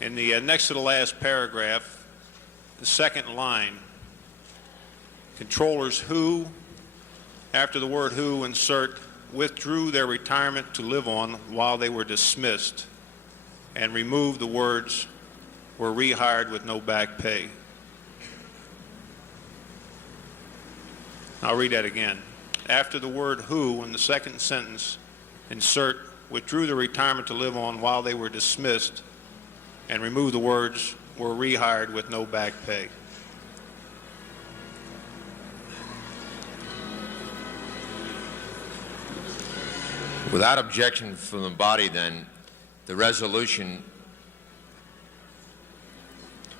In the next to the last paragraph, the second line, controllers who, after the word who, insert withdrew their retirement to live on while they were dismissed, and remove the words were rehired with no back pay. I'll read that again. After the word who in the second sentence, insert withdrew their retirement to live on while they were dismissed, and remove the words were rehired with no back pay. Without objection from the body, then, the resolution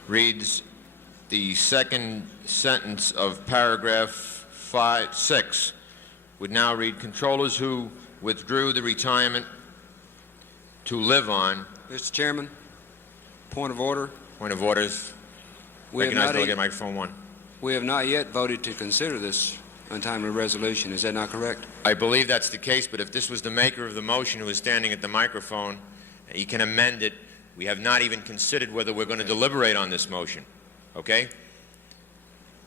reads the second sentence of paragraph 6 would now read controllers who withdrew the retirement to live on. Mr. Chairman, point of order. Point of orders. Recognize delegate microphone 1. We have not yet voted to consider this untimely resolution. Is that not correct? I believe that's the case, but if this was the maker of the motion who is standing at the microphone, he can amend it. We have not even considered whether we're going to deliberate on this motion. Okay?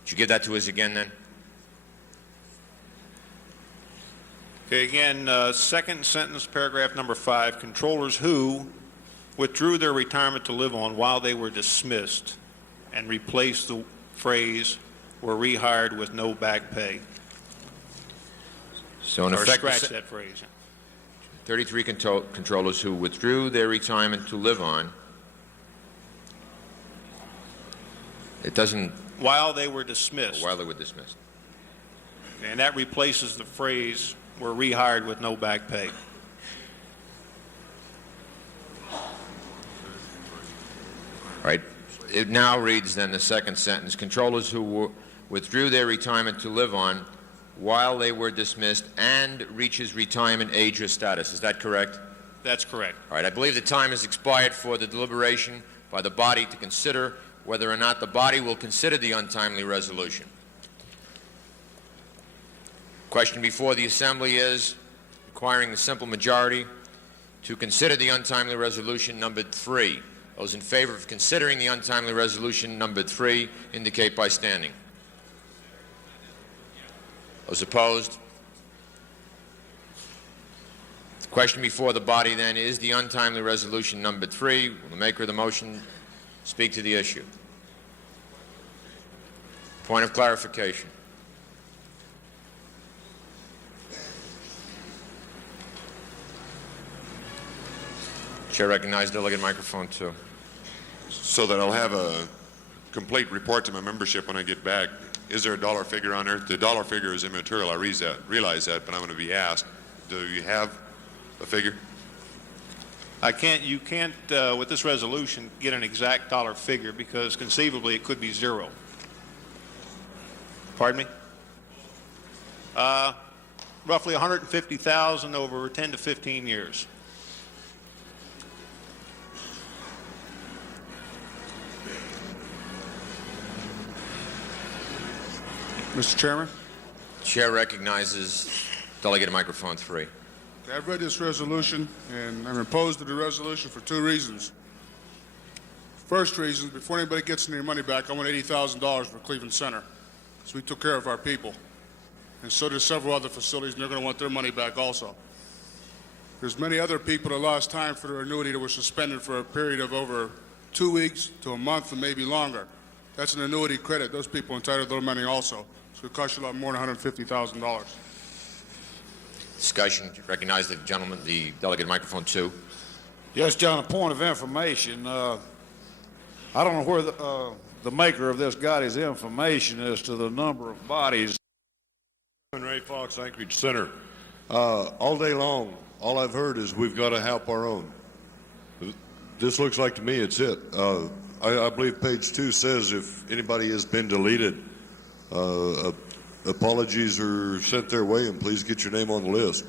Would you give that to us again, then? Okay, again, second sentence, paragraph number 5, controllers who withdrew their retirement to live on while they were dismissed, and replaced the phrase were rehired with no back pay. So in or effect, scratch that phrase. 33 controllers who withdrew their retirement to live on. It doesn't... While they were dismissed. While they were dismissed. And that replaces the phrase were rehired with no back pay. Right. It now reads then the second sentence, controllers who withdrew their retirement to live on while they were dismissed and reaches retirement age or status. Is that correct? That's correct. All right, I believe the time has expired for the deliberation by the body to consider whether or not the body will consider the untimely resolution. Question before the Assembly is requiring the simple majority to consider the untimely resolution numbered 3. Those in favor of considering the untimely resolution numbered 3 indicate by standing. Those opposed? The question before the body then is the untimely resolution numbered 3. Will the maker of the motion speak to the issue? Point of clarification. Chair recognizes delegate microphone 2. So that I'll have a complete report to my membership when I get back. Is there a dollar figure on there? The dollar figure is immaterial. I realize that, but I'm going to be asked. Do you have a figure? You can't, with this resolution, get an exact dollar figure because conceivably it could be zero. Pardon me? Roughly $150,000 over 10 to 15 years. Mr. Chairman? Chair recognizes delegate microphone 3. I've read this resolution, and I'm opposed to the resolution for 2 reasons. First reason, before anybody gets any money back, I want $80,000 for Cleveland Center, so we took care of our people. And so do several other facilities, and they're going to want their money back also. There's many other people that lost time for their annuity that were suspended for a period of over 2 weeks to a month and maybe longer. That's an annuity credit. Those people are entitled to their money also. So it costs you a lot more than $150,000. Discussion. Recognize the gentleman, the delegate microphone 2. Yes, John, a point of information. I don't know where the maker of this got his information as to the number of bodies. Ray Fox, Anchorage Center. All day long, all I've heard is we've got to help our own. This looks like to me it's it. I believe page 2 says if anybody has been deleted, apologies are sent their way and please get your name on the list.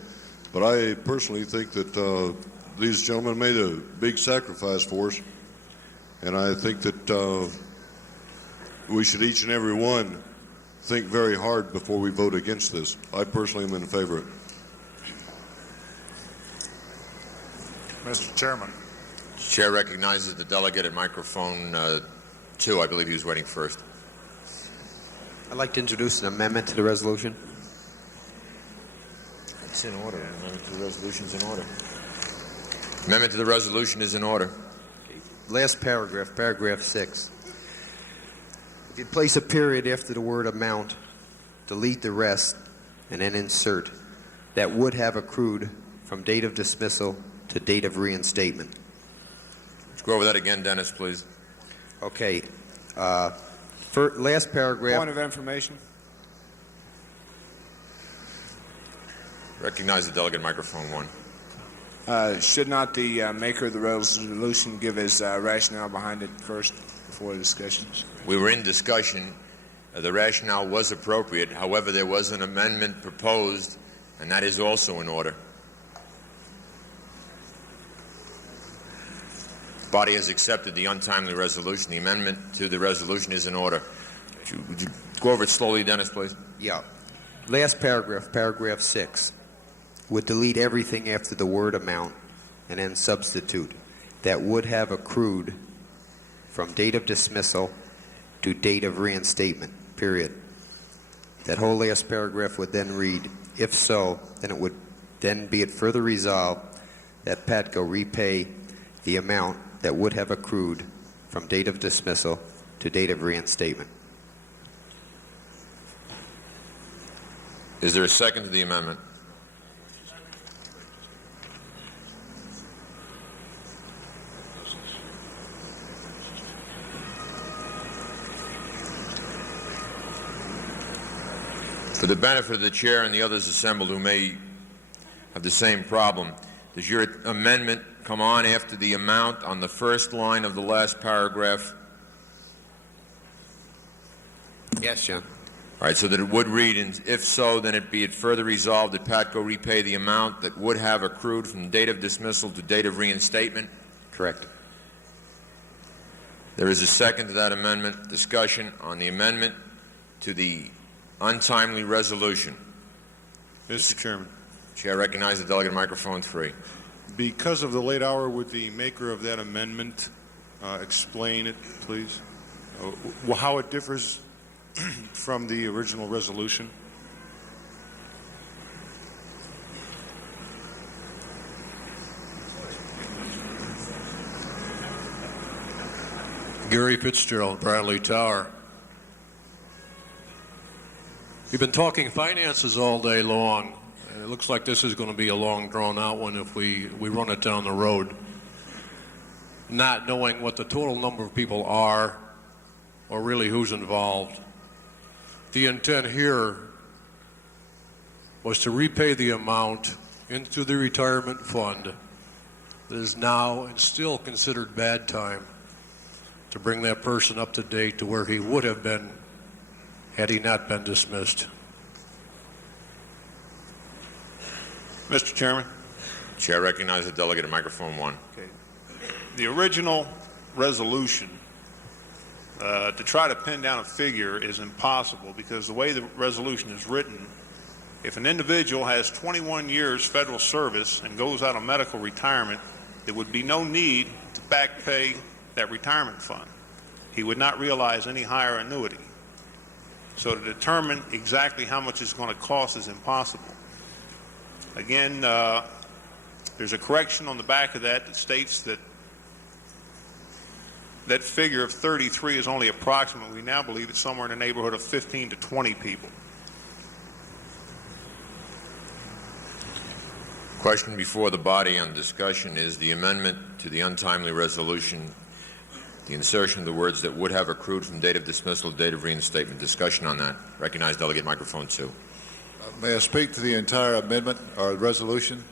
But I personally think that these gentlemen made a big sacrifice for us, and I think that we should each and every one think very hard before we vote against this. I personally am in favor of it. Mr. Chairman. Chair recognizes the delegate at microphone 2. I believe he was waiting first. I'd like to introduce an amendment to the resolution. It's in order. Amendment to the resolution is in order. Amendment to the resolution is in order. Last paragraph, paragraph 6. If you place a period after the word amount, delete the rest, and then insert that would have accrued from date of dismissal to date of reinstatement. Let's go over that again, Dennis, please. Okay. Last paragraph. Point of information. Recognize the delegate microphone 1. Should not the maker of the resolution give his rationale behind it first before the discussions? We were in discussion. The rationale was appropriate. However, there was an amendment proposed, and that is also in order. The body has accepted the untimely resolution. The amendment to the resolution is in order. Would you go over it slowly, Dennis, please? Yeah. Last paragraph, paragraph 6, would delete everything after the word amount and then substitute that would have accrued from date of dismissal to date of reinstatement, period. That whole last paragraph would then read, if so, then it would then be it further resolved that PATCO repay the amount that would have accrued from date of dismissal to date of reinstatement. Is there a second to the amendment? For the benefit of the chair and the others assembled who may have the same problem, does your amendment come on after the amount on the first line of the last paragraph Yes, John. All right, so that it would read, and if so, then it be it further resolved that PATCO repay the amount that would have accrued from the date of dismissal to date of reinstatement. Correct. There is a second to that amendment. Discussion on the amendment to the untimely resolution. Mr. Chairman. Chair recognizes the delegate at microphone 3. Because of the late hour, would the maker of that amendment explain it, please? How it differs from the original resolution? Gary Fitzgerald, Bradley Tower. We've been talking finances all day long, and it looks like this is going to be a long, drawn-out one if we run it down the road, not knowing what the total number of people are or really who's involved. The intent here was to repay the amount into the retirement fund that is now and still considered bad time, to bring that person up to date to where he would have been had he not been dismissed. Mr. Chairman. Chair recognizes the delegate at microphone 1. Okay. The original resolution, to try to pin down a figure is impossible because the way the resolution is written, if an individual has 21 years federal service and goes out on medical retirement, there would be no need to back pay that retirement fund. He would not realize any higher annuity. So to determine exactly how much it's going to cost is impossible. Again, there's a correction on the back of that states that that figure of 33 is only approximate. We now believe it's somewhere in the neighborhood of 15 to 20 people. Question before the body on discussion is the amendment to the untimely resolution, the insertion of the words that would have accrued from date of dismissal to date of reinstatement. Discussion on that. Recognize delegate microphone 2. May I speak to the entire amendment or resolution?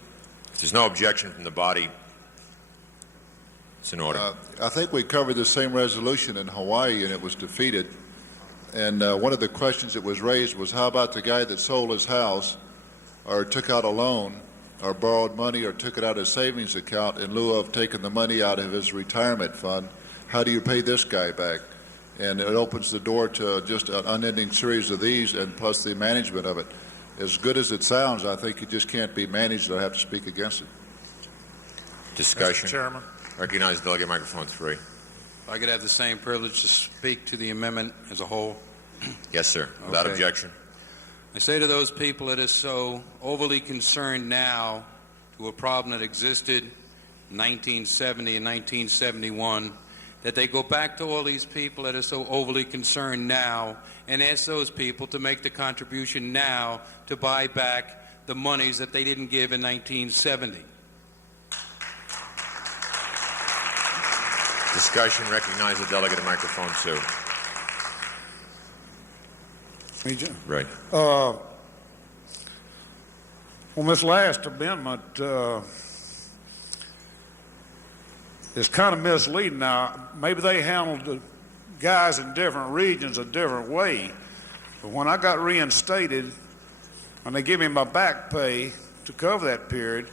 If there's no objection from the body, it's in order. I think we covered the same resolution in Hawaii and it was defeated. And one of the questions that was raised was how about the guy that sold his house or took out a loan or borrowed money or took it out of his savings account in lieu of taking the money out of his retirement fund? How do you pay this guy back? And it opens the door to just an unending series of these and plus the management of it. As good as it sounds, I think it just can't be managed. I have to speak against it. Discussion. Mr. Chairman. Recognize delegate microphone 3. If I could have the same privilege to speak to the amendment as a whole. Yes, sir. Without objection. I say to those people that are so overly concerned now to a problem that existed in 1970 and 1971, that they go back to all these people that are so overly concerned now and ask those people to make the contribution now to buy back the monies that they didn't give in 1970. Discussion. Recognize the delegate at microphone 2. Right. On this last amendment, it's kind of misleading. Now, maybe they handled the guys in different regions a different way, but when I got reinstated, and they give me my back pay to cover that period,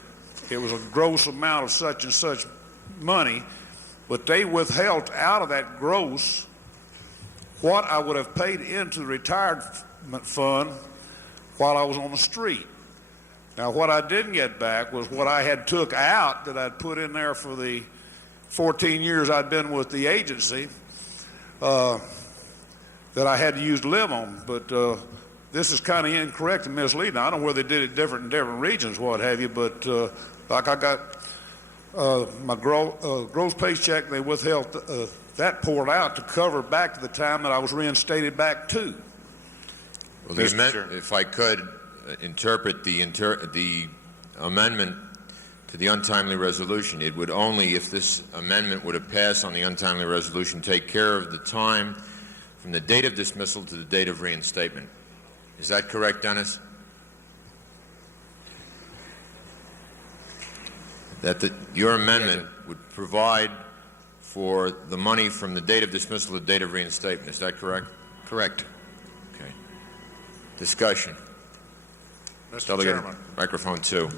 it was a gross amount of such and such money, but they withheld out of that gross what I would have paid into the retirement fund while I was on the street. Now, what I didn't get back was what I had took out that I'd put in there for the 14 years I'd been with the agency that I had to use to live on. But this is kind of incorrect and misleading. I don't know whether they did it different in different regions, what have you, but like I got my gross paycheck, they withheld that poured out to cover back to the time that I was reinstated back to. Well, if I could interpret the amendment to the untimely resolution, it would only, if this amendment would have passed on the untimely resolution, take care of the time from the date of dismissal to the date of reinstatement. Is that correct, Dennis? That your amendment would provide for the money from the date of dismissal to the date of reinstatement. Is that correct? Correct. Discussion. Mr. Delegate, Chairman. microphone 2.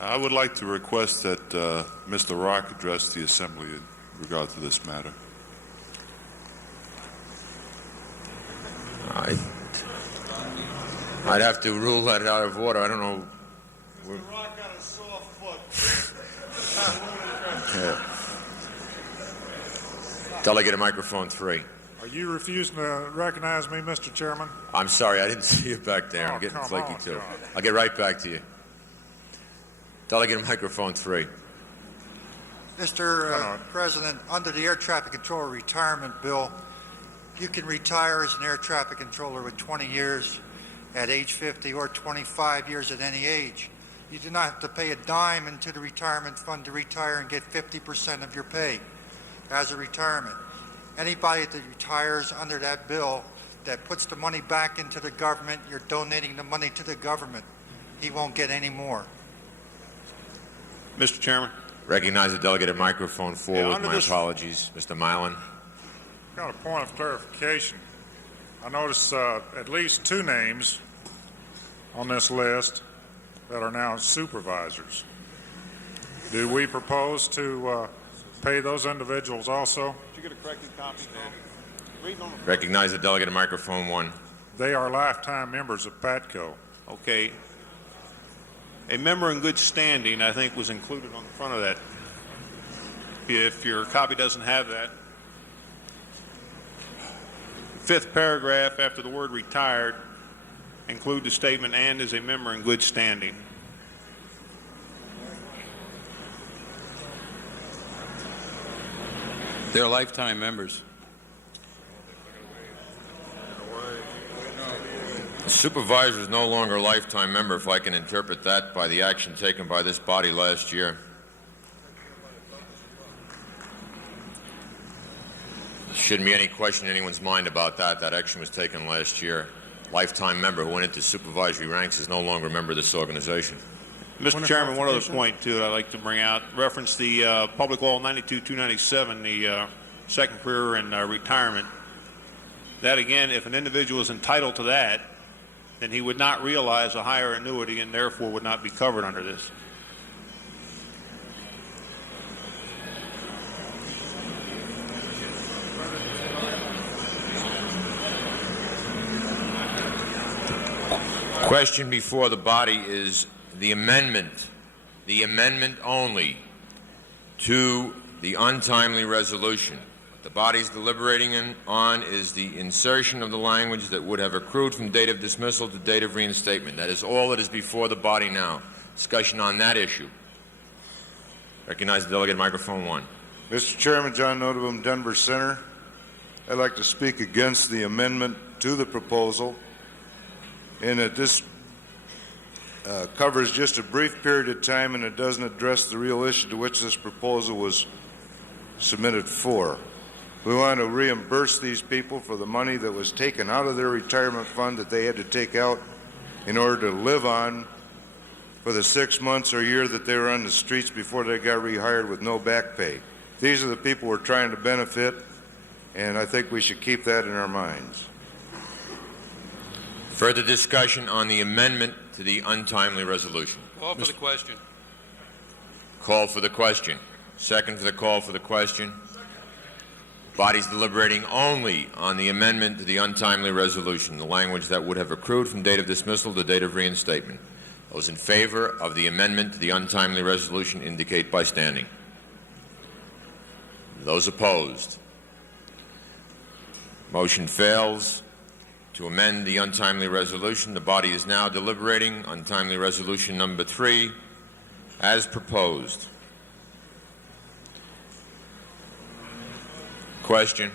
I would like to request that Mr. Rock address the Assembly in regard to this matter. I'd have to rule that out of order. I don't know. Mr. Rock got a sore foot. Delegate, microphone 3. Are you refusing to recognize me, Mr. Chairman? I'm sorry, I didn't see you back there. I'm getting come flaky on, too. John. I'll get right back to you. Delegate, microphone 3. Mr. President, under the Air Traffic Controller Retirement Bill, you can retire as an air traffic controller with 20 years at age 50 or 25 years at any age. You do not have to pay a dime into the retirement fund to retire and get 50% of your pay as a retirement. Anybody that retires under that bill that puts the money back into the government, you're donating the money to the government. He won't get any more. Mr. Chairman. Recognize the delegate at microphone 4 with under my this- apologies. Mr. Milan. Got a point of clarification. I notice at least 2 names on this list that are now supervisors. Do we propose to pay those individuals also? Did you get a corrected copy? Read on the Recognize the delegate at microphone 1. They are lifetime members of PATCO. Okay. A member in good standing, I think, was included on the front of that. If your copy doesn't have that. 5th paragraph after the word retired, include the statement, and is a member in good standing. They're lifetime members. The supervisor is no longer a lifetime member, if I can interpret that by the action taken by this body last year. Shouldn't be any question in anyone's mind about that. That action was taken last year. Lifetime member who went into supervisory ranks is no longer a member of this organization. Mr. Chairman, one other point, too, that I'd like to bring out. Reference the Public Law 92-297, the second career and retirement. That, again, if an individual is entitled to that, then he would not realize a higher annuity and therefore would not be covered under this. Question before the body is the amendment only to the untimely resolution. What the body's deliberating on is the insertion of the language that would have accrued from date of dismissal to date of reinstatement. That is all that is before the body now. Discussion on that issue. Recognize the delegate at microphone 1. Mr. Chairman, John Notabum, Denver Center. I'd like to speak against the amendment to the proposal in that this covers just a brief period of time and it doesn't address the real issue to which this proposal was submitted for. We want to reimburse these people for the money that was taken out of their retirement fund that they had to take out in order to live on for the 6 months or year that they were on the streets before they got rehired with no back pay. These are the people we're trying to benefit, and I think we should keep that in our minds. Further discussion on the amendment to the untimely resolution. Call for the question. Call for the question. Second for the call for the question. Body's deliberating only on the amendment to the untimely resolution, the language that would have accrued from date of dismissal to date of reinstatement. Those in favor of the amendment to the untimely resolution indicate by standing. Those opposed. Motion fails. To amend the untimely resolution, the body is now deliberating untimely resolution number 3 as proposed. Question.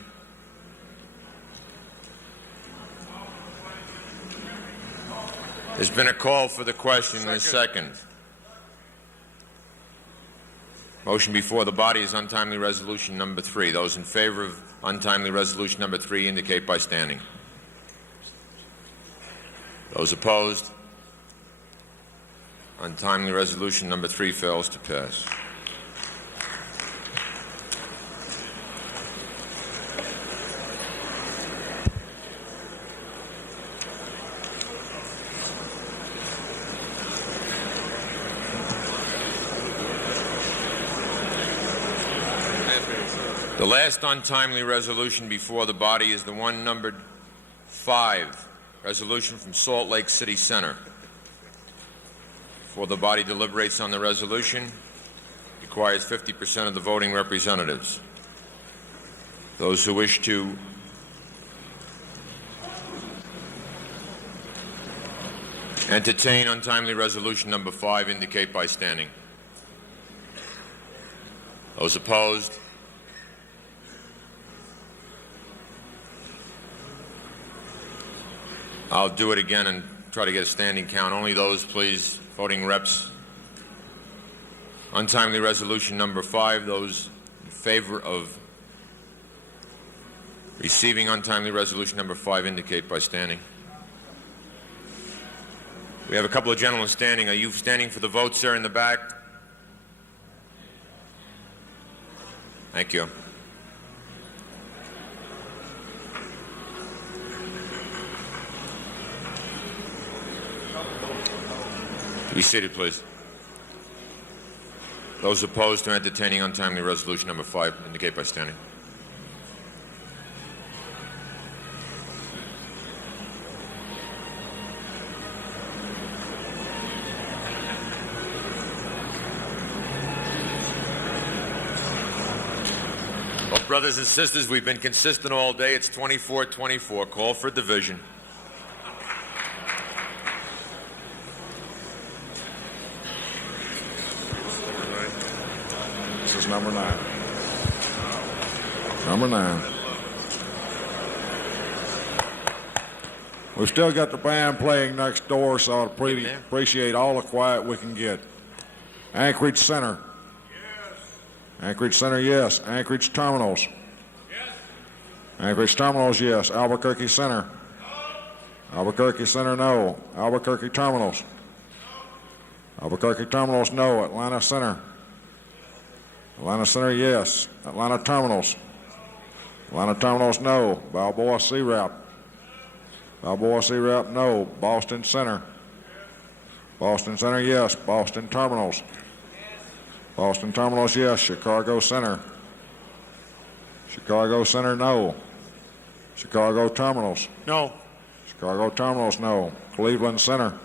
There's been a call for the question in a second. Motion before the body is untimely resolution number 3. Those in favor of untimely resolution number 3 indicate by standing. Those opposed? Untimely resolution number 3 fails to pass. The last untimely resolution before the body is the one numbered 5, resolution from Salt Lake City Center. Before the body deliberates on the resolution, requires 50% of the voting representatives. Those who wish to entertain untimely resolution number 5 indicate by standing. Those opposed? I'll do it again and try to get a standing count. Only those, please, voting reps. Untimely resolution number 5, those in favor of receiving untimely resolution number 5 indicate by standing. We have a couple of gentlemen standing. Are you standing for the vote, sir, in the back? Thank you. Be seated, please. Those opposed to entertaining untimely resolution number 5 indicate by standing. Well, brothers and sisters, we've been consistent all day. It's 24-24. Call for division. This is number 9. Number 9. We've still got the band playing next door, so I'd appreciate all the quiet we can get. Anchorage Center. Anchorage Center, yes. Anchorage Terminals. Yes. Anchorage Terminals, yes. Albuquerque Center. No. Albuquerque Center, no. Albuquerque Terminals. No. Albuquerque Terminals, no. Atlanta Center. Atlanta Center, yes. Atlanta Terminals. No. Atlanta Terminals, no. Balboa C-Rap. No. Balboa C-Rap, no. Boston Center. Yes. Boston Center, yes. Boston Terminals. Boston Terminals, yes. Chicago Center. Chicago Center, no. Chicago Terminals. No. Chicago Terminals, no. Cleveland Center.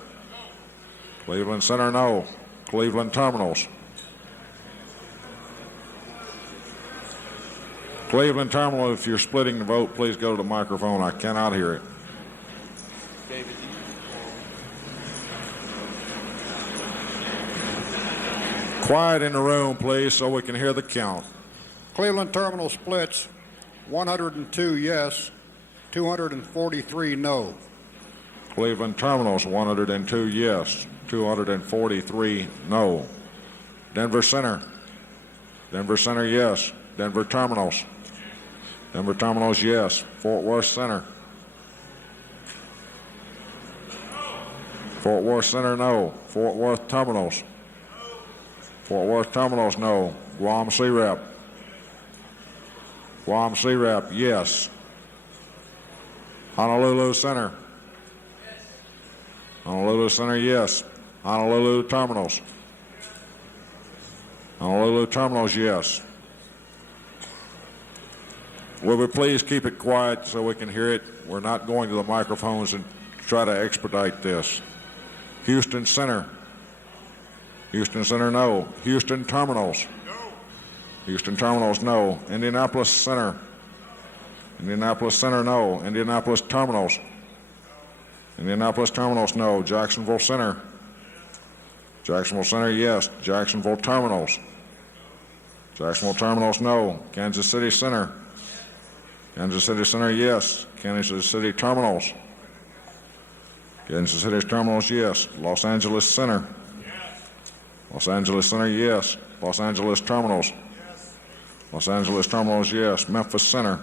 Cleveland Center, no. Cleveland Terminals. Cleveland Terminal, if you're splitting the vote, please go to the microphone. I cannot hear it. Quiet in the room, please, so we can hear the count. Cleveland Terminal splits 102 yes, 243 no. Cleveland Terminals, 102 yes, 243 no. Denver Center. Denver Center, yes. Denver Terminals. Denver Terminals, yes. Fort Worth Center. Fort Worth Center, no. Fort Worth Terminals. Fort Worth Terminals, no. Guam C-Rap. Guam C-Rap, yes. Honolulu Center. Honolulu Center, yes. Honolulu Terminals. Honolulu Terminals, yes. Will we please keep it quiet so we can hear it? We're not going to the microphones and try to expedite this. Houston Center. Houston Center, no. Houston Terminals. No. Houston Terminals, no. Indianapolis Center. Indianapolis Center, no. Indianapolis Terminals. Indianapolis Terminals, no. Jacksonville Center. Jacksonville Center, yes. Jacksonville Terminals. Jacksonville Terminals, no. Kansas City Center. Kansas City Center, yes. Kansas City Terminals. Kansas City Terminals, yes. Los Angeles Center. Los Angeles Center, yes. Los Angeles Terminals. Yes. Los Angeles Terminals, yes. Memphis Center.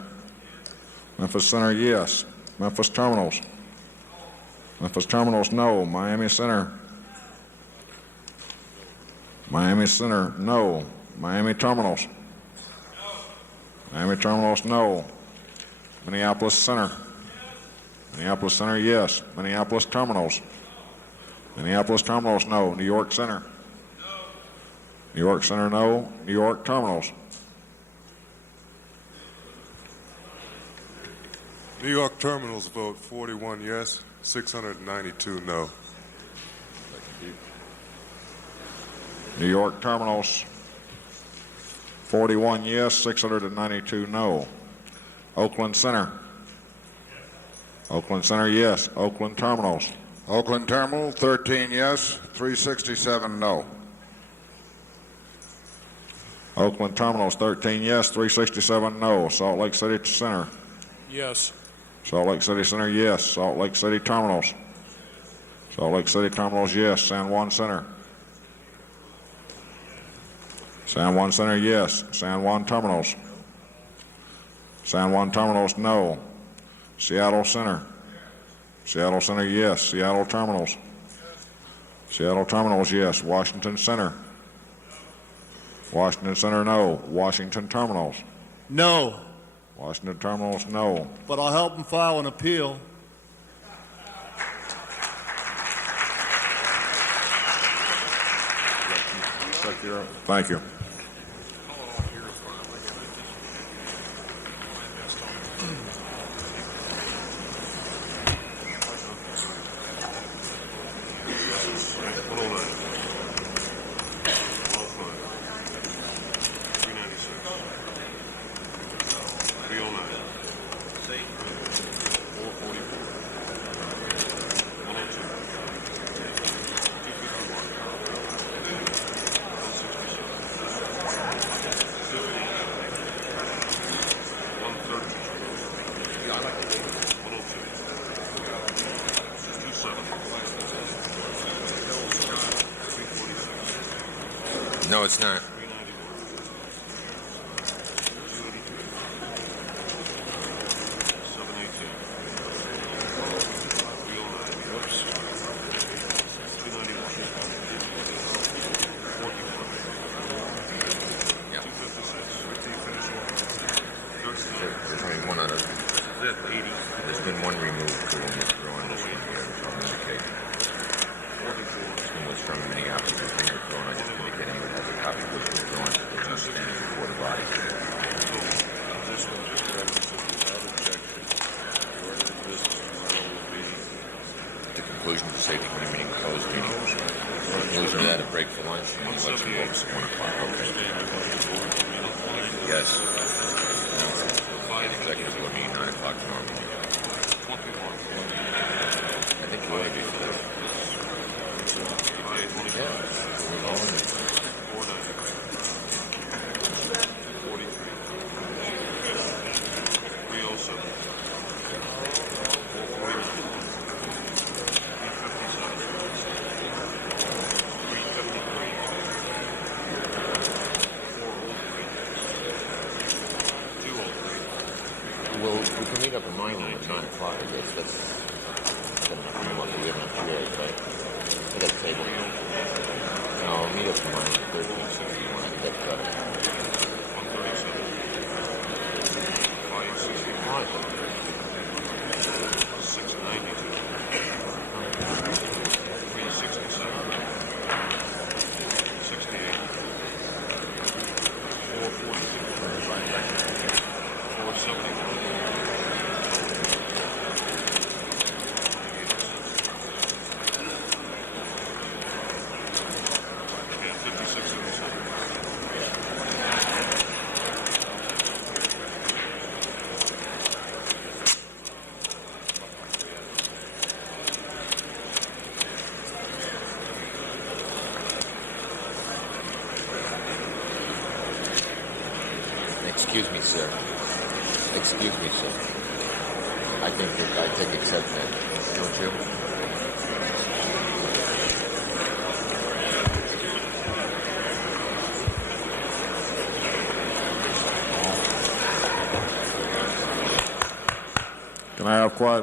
Memphis Center, yes. Memphis Terminals. Memphis Terminals, no. Miami Center. Miami Center, no. Miami Terminals. Miami Terminals, no. Minneapolis Center. Minneapolis Center, yes. Minneapolis Terminals. Minneapolis Terminals, no. New York Center. New York Center, no. New York Terminals. New York Terminals vote 41 yes, 692 no. New York Terminals, 41 yes, 692 no. Oakland Center. Oakland Center, yes. Oakland Terminals. Oakland Terminal, 13 yes, 367 no. Oakland Terminals, 13 yes, 367 no. Salt Lake City Center. Yes. Salt Lake City Center, yes. Salt Lake City Terminals. Salt Lake City Terminals, yes. San Juan Center. San Juan Center, yes. San Juan Terminals. San Juan Terminals, no. Seattle Center. Seattle Center, yes. Seattle Terminals. Seattle Terminals, yes. Washington Center. Washington Center, no. Washington Terminals. No. Washington Terminals, no. But I'll help them file an appeal. Thank you. No, it's not. There's only one other. There's been one removed for one withdrawn. This one here from indicating. This one was from Minneapolis. It's been withdrawn. I just indicated anyone has a copy which was withdrawn. There's no standing before the body. The conclusion of the safety committee meeting, closed meeting. Conclusion of that, a break for lunch, and election votes at 1 o'clock. Okay. Yes. Executive board meeting, 9 o'clock tomorrow morning. I think you ought to be for that. Well, we can meet up in my meeting at 9 o'clock, I guess. That's good enough. We want to live in a few days, right? I got a table. No, I'll meet up in mine at 1361. I think that's better.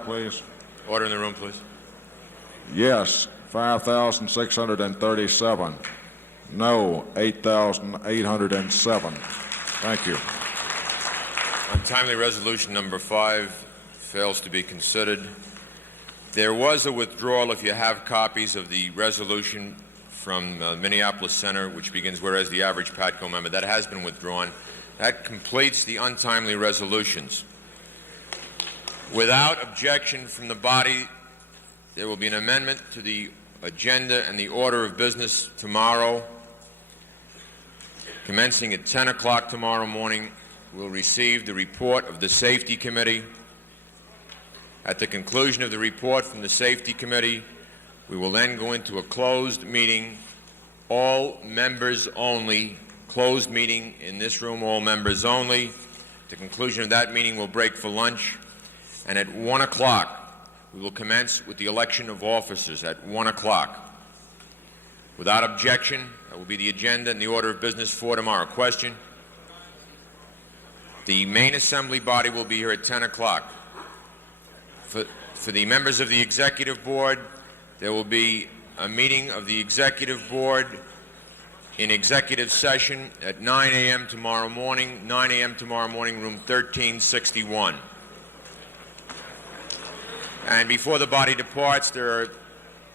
please. Order in the room, please. Yes, 5,637. No, 8,807. Thank you. Untimely resolution number 5 fails to be considered. There was a withdrawal, if you have copies of the resolution from Minneapolis Center, which begins, whereas the average PATCO member, that has been withdrawn. That completes the untimely resolutions. Without objection from the body, there will be an amendment to the agenda and the order of business tomorrow. Commencing at 10 o'clock tomorrow morning, we'll receive the report of the Safety Committee. At the conclusion of the report from the Safety Committee, we will then go into a closed meeting, all members only, closed meeting in this room, all members only. At the conclusion of that meeting, we'll break for lunch. And at 1 o'clock, we will commence with the election of officers at 1 o'clock. Without objection, that will be the agenda and the order of business for tomorrow. Question? The main assembly body will be here at 10 o'clock. For the members of the Executive Board, there will be a meeting of the Executive Board in executive session at 9 a.m. tomorrow morning, 9 a.m. tomorrow morning, room 1361. And before the body departs, there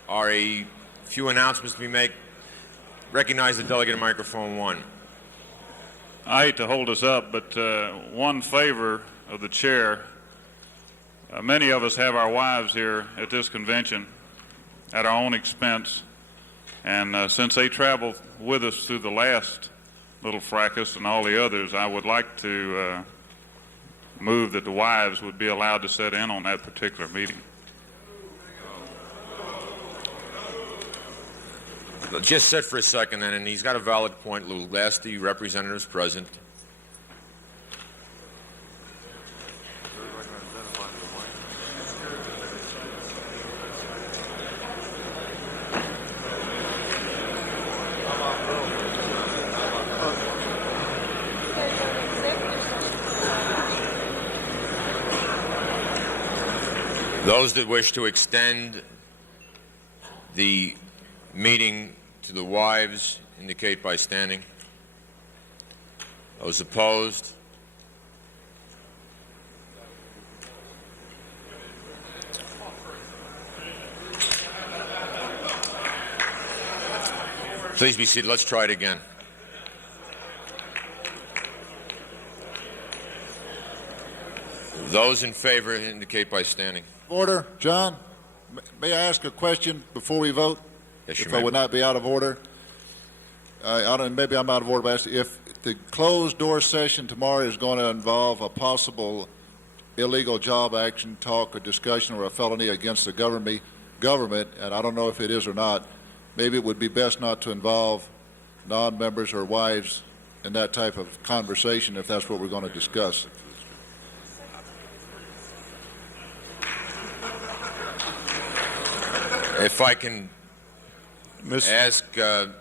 are a few announcements to be made. Recognize the delegate at microphone 1. I hate to hold us up, but one favor of the chair. Many of us have our wives here at this convention at our own expense, and since they traveled with us through the last little fracas and all the others, I would like to move that the wives would be allowed to sit in on that particular meeting. Just sit for a second then, and he's got a valid point, Lou. Ask the representatives present. Those that wish to extend the meeting to the wives indicate by standing. Those opposed? Please be seated. Let's try it again. Those in favor indicate by standing. Order. John, may I ask a question before we vote? Yes, you if may. I would not be out of order. Maybe I'm out of order, but if the closed door session tomorrow is going to involve a possible illegal job action, talk, or discussion, or a felony against the government, and I don't know if it is or not, maybe it would be best not to involve non-members or wives in that type of conversation if that's what we're going to discuss. If I can ask Mr.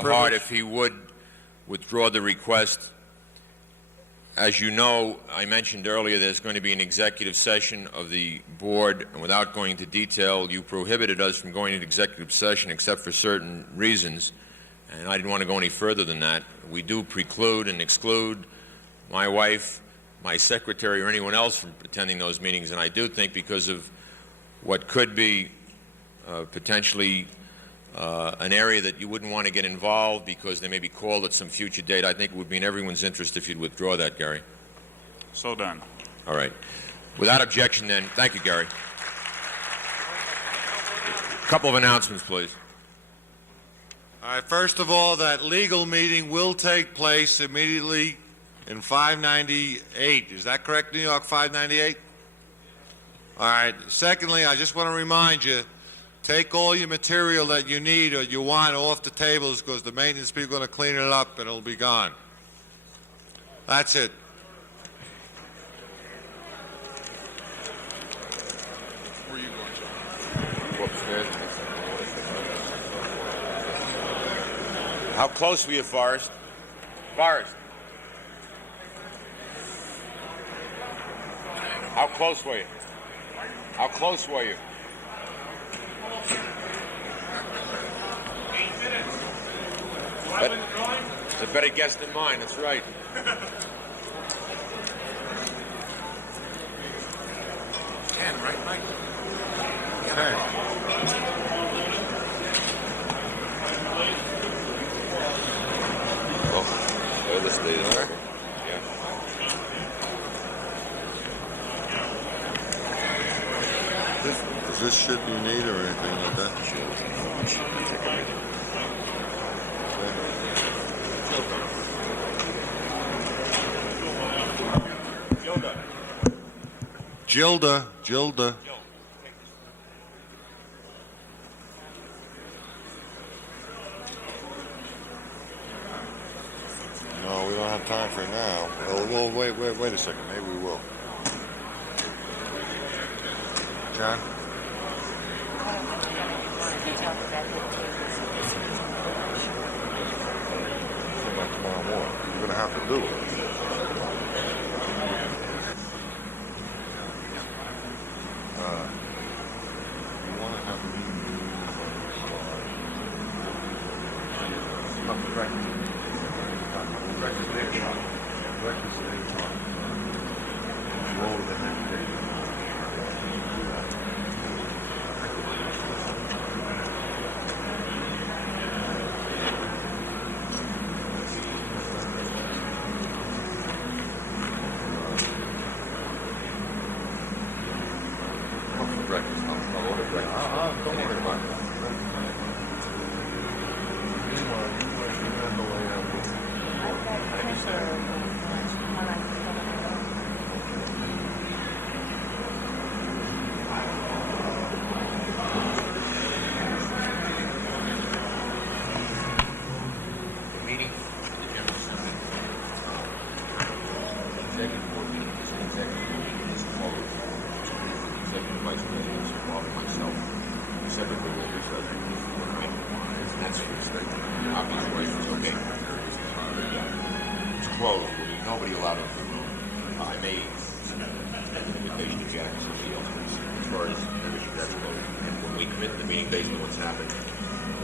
Hart if he would withdraw the request. As you know, I mentioned earlier there's going to be an executive session of the board, and without going into detail, you prohibited us from going into executive session except for certain reasons, and I didn't want to go any further than that. We do preclude and exclude my wife, my secretary, or anyone else from attending those meetings, and I do think because of what could be potentially an area that you wouldn't want to get involved because they may be called at some future date. I think it would be in everyone's interest if you'd withdraw that, Gary. So done. All right. Without objection, then, thank you, Gary. A couple of announcements, please. All right, first of all, that legal meeting will take place immediately in 598. Is that correct, New York 598? All right. Secondly, I just want to remind you, take all your material that you need or you want off the tables because the maintenance people are going to clean it up and it'll be gone. That's it. Where are you going, John? Go upstairs. How close were you, Forrest? Forrest. How close were you? How close were you? 8 minutes. It's a better guess than mine, that's right. Right, Mike? Well, let's stay there. Yeah. Does this shit you need or anything like that? Gilda. No, we don't have time for it now. Well, wait a second. Maybe we will. John? About tomorrow morning. You're going to have to do it. You want to have a meeting closed. Nobody allowed in the room. I made an invitation to Jackson as far as membership, that's closed. And when we commit to the meeting based on what's happened,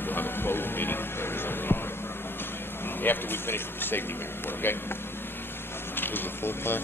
we'll have a closed meeting after we finish with the safety report, okay? This is a full pack?